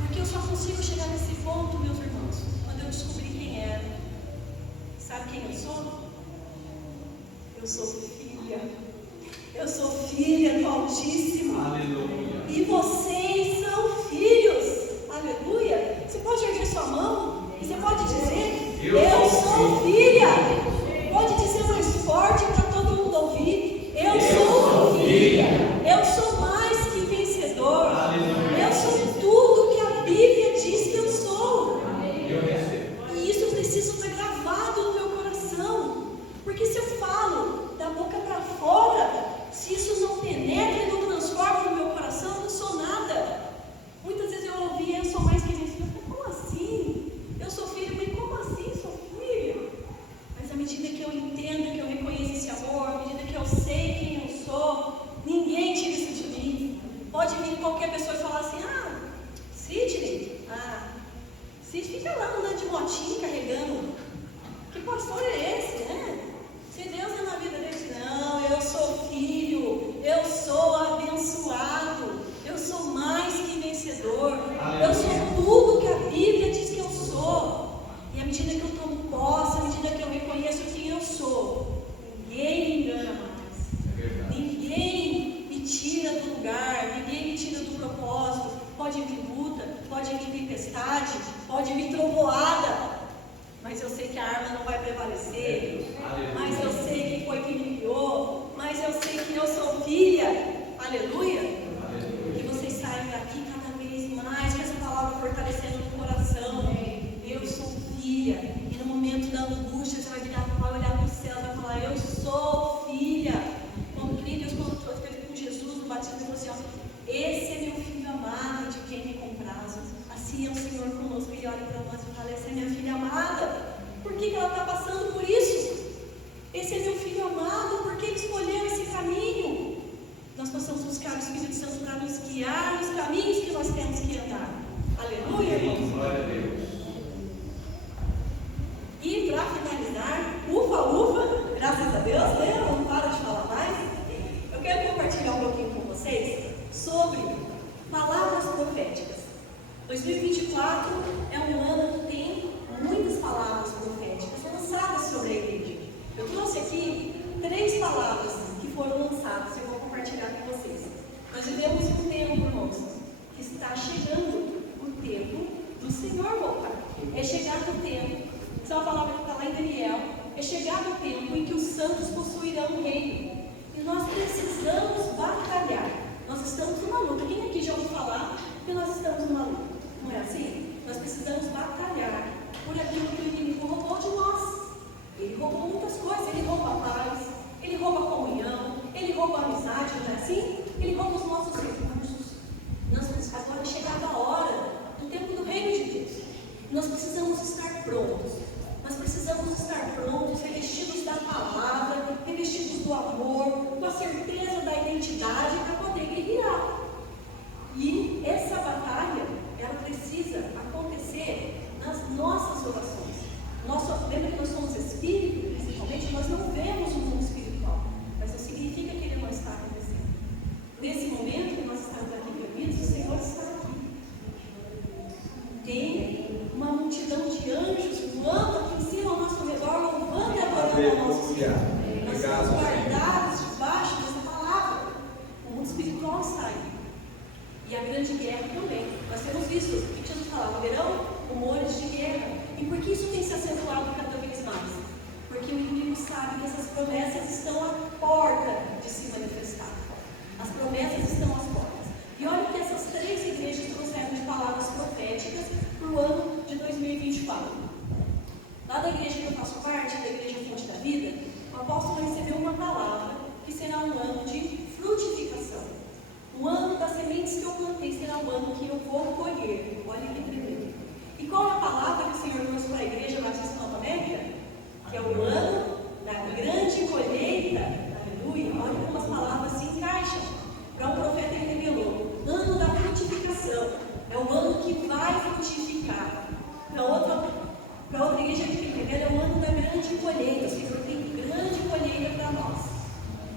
Porque eu só consigo chegar nesse ponto, meus irmãos, quando eu descobri quem era. Sabe quem eu sou? Eu sou filha. Eu sou filha do Altíssimo. Aleluia. E vocês são filhos. Aleluia. Você pode erguer sua mão e você pode dizer: eu sou filha. Pode dizer mais forte para todo mundo ouvir: eu sou filha. Eu sou mais que vencedor. Aleluia. Eu sou tudo que a Bíblia diz que eu sou. E isso precisa estar gravado no meu coração. Porque se eu falo da boca para fora, se isso não penetra e não transforma no meu coração, eu não sou nada. Muitas vezes eu ouvi: eu sou mais que vencedor. Como assim? Eu sou filha, mas como assim sou filha? Mas à medida que eu entendo, que eu reconheço esse amor, à medida que eu sei quem eu sou, ninguém tira isso de mim. Pode vir qualquer pessoa e falar assim: Sidney, Sidney fica lá andando de motinho, carregando. Que pastor é esse, né? Se Deus é na vida dele, não, eu sou filho, eu sou abençoado, eu sou mais que vencedor, eu sou tudo que a Bíblia diz que eu sou. E à medida que eu tomo posse, à medida que eu reconheço quem eu sou, ninguém me engana mais, ninguém me tira do lugar, ninguém me tira do propósito. Pode vir luta, pode vir tempestade, pode vir trovoada, mas eu sei que a arma não vai prevalecer, mas eu sei quem foi que me enviou, mas eu sei que eu sou filha. Aleluia. Que vocês saiam daqui cada vez mais com essa palavra fortalecendo no coração. Eu sou filha. E no momento da angústia você vai virar para o pai, olhar para o céu e vai falar: eu sou filha. Quando Deus, quando esteve com Jesus no batismo, ele falou assim: esse é meu filho amado, de quem me comprazo. Assim é o Senhor conosco. Ele olha para nós e fala: essa é minha filha amada. Por que ela está passando por isso? Esse é meu filho amado. Por que ele escolheu esse caminho? Nós possamos buscar o Espírito Santo para nos guiar nos caminhos que nós temos que andar. Aleluia, irmãos. Glória a Deus. E para finalizar, ufa, graças a Deus, né? Eu não paro de falar mais. Eu quero compartilhar um pouquinho com vocês sobre palavras proféticas. 2024 é um ano que tem muitas palavras proféticas lançadas sobre a igreja. Eu trouxe aqui 3 palavras que foram lançadas e eu vou compartilhar com vocês. Nós vivemos um tempo, irmãos, que está chegando o tempo do Senhor voltar. É chegado o tempo, essa é uma palavra que está lá em Daniel, é chegado o tempo em que os santos possuirão o reino. E nós precisamos batalhar. Nós estamos numa luta. Quem aqui já ouviu falar que nós estamos numa luta? Não é assim? Nós precisamos batalhar por aquilo que o inimigo roubou de nós. Ele roubou muitas coisas. Ele rouba a paz, ele rouba a comunhão, ele rouba a amizade, não é assim? Ele rouba os nossos recursos. Agora é chegada a hora do tempo do reino de Deus. Nós precisamos estar prontos. Nós precisamos estar prontos, revestidos da palavra, revestidos do amor, com a certeza da identidade para poder guerrear. E essa batalha, ela precisa acontecer nas nossas orações. Lembra que nós somos espírito, principalmente, nós não vemos o mundo espiritual, mas não significa que ele não está acontecendo. Nesse momento que nós estamos aqui reunidos, o Senhor está aqui. Tem uma multidão de anjos voando aqui em cima ao nosso redor, louvando e adorando ao nosso Senhor. Nós somos guardados debaixo dessa palavra. O mundo espiritual está aí. E a grande guerra também. Nós temos visto, o que Jesus falava, verão rumores de guerra. E por que isso tem se acentuado cada vez mais? Porque o inimigo sabe que essas promessas estão à porta de se manifestar. As promessas estão às portas. E olha o que essas 3 igrejas trouxeram de palavras proféticas para o ano de 2024. Lá da igreja que eu faço parte, da Igreja Fonte da Vida, apóstolo recebeu uma palavra que será um ano de frutificação. O ano das sementes que eu plantei será o ano que eu vou colher. Olha que tremendo. E qual é a palavra que o Senhor trouxe para a igreja Batista Nova América? Que é o ano da grande colheita. Aleluia. Olha como as palavras se encaixam. Para um profeta ele revelou: ano da frutificação. É o ano que vai frutificar. Para outra igreja que ele revela, é o ano da grande colheita. O Senhor tem grande colheita para nós.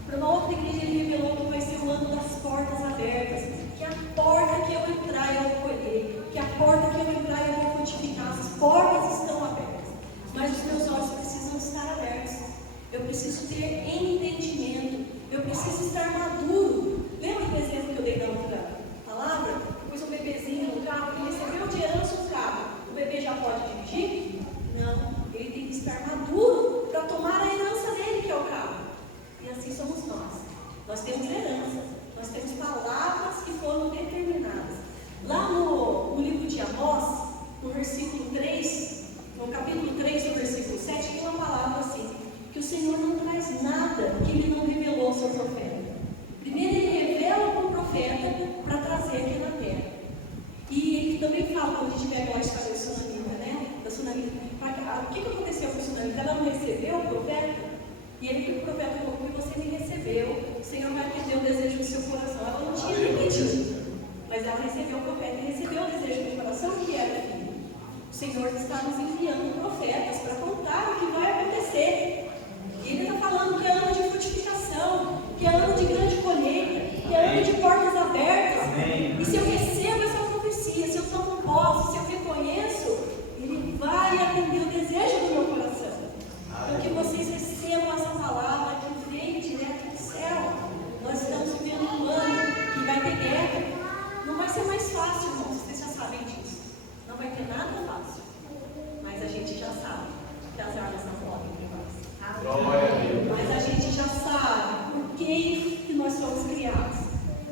Para uma outra igreja ele revelou que vai ser o ano das portas abertas. Que a porta que eu entrar eu vou colher. Que a porta que eu entrar eu vou frutificar. As portas estão abertas. Mas os meus olhos precisam estar abertos. Eu preciso ter entendimento. Eu preciso estar maduro. Lembra do exemplo que eu dei da outra palavra? Depois um bebezinho no carro, ele recebeu de herança um carro. O bebê já pode dirigir? Não. Ele tem que estar maduro para tomar a herança dele, que é o carro. E assim somos nós. Nós temos herança. Nós temos palavras que foram determinadas. Lá no livro de Amós, no versículo 3, no capítulo 3, no versículo 7, tem uma palavra assim: que o Senhor não traz nada que Ele não revelou ao seu profeta. Primeiro Ele revela para o profeta para trazer aqui na terra. E Ele também fala, quando a gente pega lá a história da Sunamita, né? Da Sunamita. O que aconteceu com a Sunamita? Ela não recebeu o profeta? E ele, o profeta falou: que você me recebeu, o Senhor vai atender o desejo do seu coração. Ela não tinha nem pedido, mas ela recebeu o profeta e recebeu o desejo do coração, que era o filho. O Senhor está nos enviando profetas para contar o que vai acontecer. E Ele está falando que é ano de frutificação, que é ano de grande colheita, que é ano de portas abertas. Amém. E se eu recebo essa profecia, se eu tomo posse, se eu reconheço, Ele vai atender o desejo do meu coração. Então que vocês recebam essa palavra que veio direto do céu. Nós estamos vivendo um ano que vai ter guerra. Não vai ser mais fácil, irmãos, vocês já sabem disso. Não vai ter nada fácil. Mas a gente já sabe que as armas não podem ter mais. Mas a gente já sabe por que nós somos criados.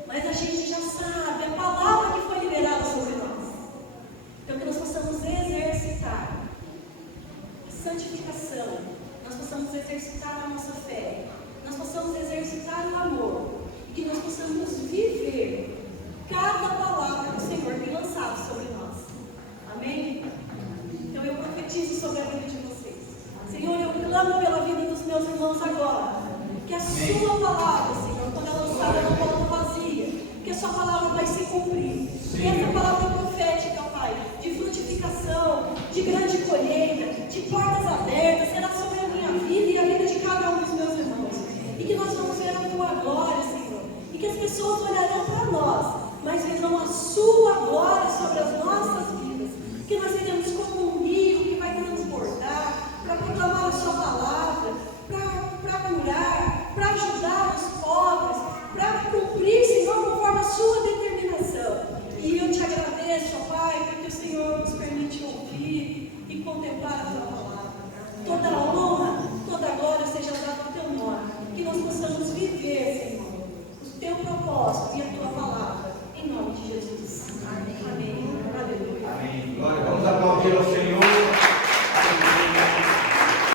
Mas a gente já sabe a palavra que foi liberada sobre nós. Então que nós possamos exercitar a santificação, nós possamos exercitar a nossa fé, nós possamos exercitar o amor, e que nós possamos viver cada palavra que o Senhor tem lançado sobre nós. Amém? Então eu profetizo sobre a vida de vocês. Senhor, eu clamo pela vida dos meus irmãos agora. Que a sua palavra, Senhor, quando é lançada, não volta vazia. Que a sua palavra vai se cumprir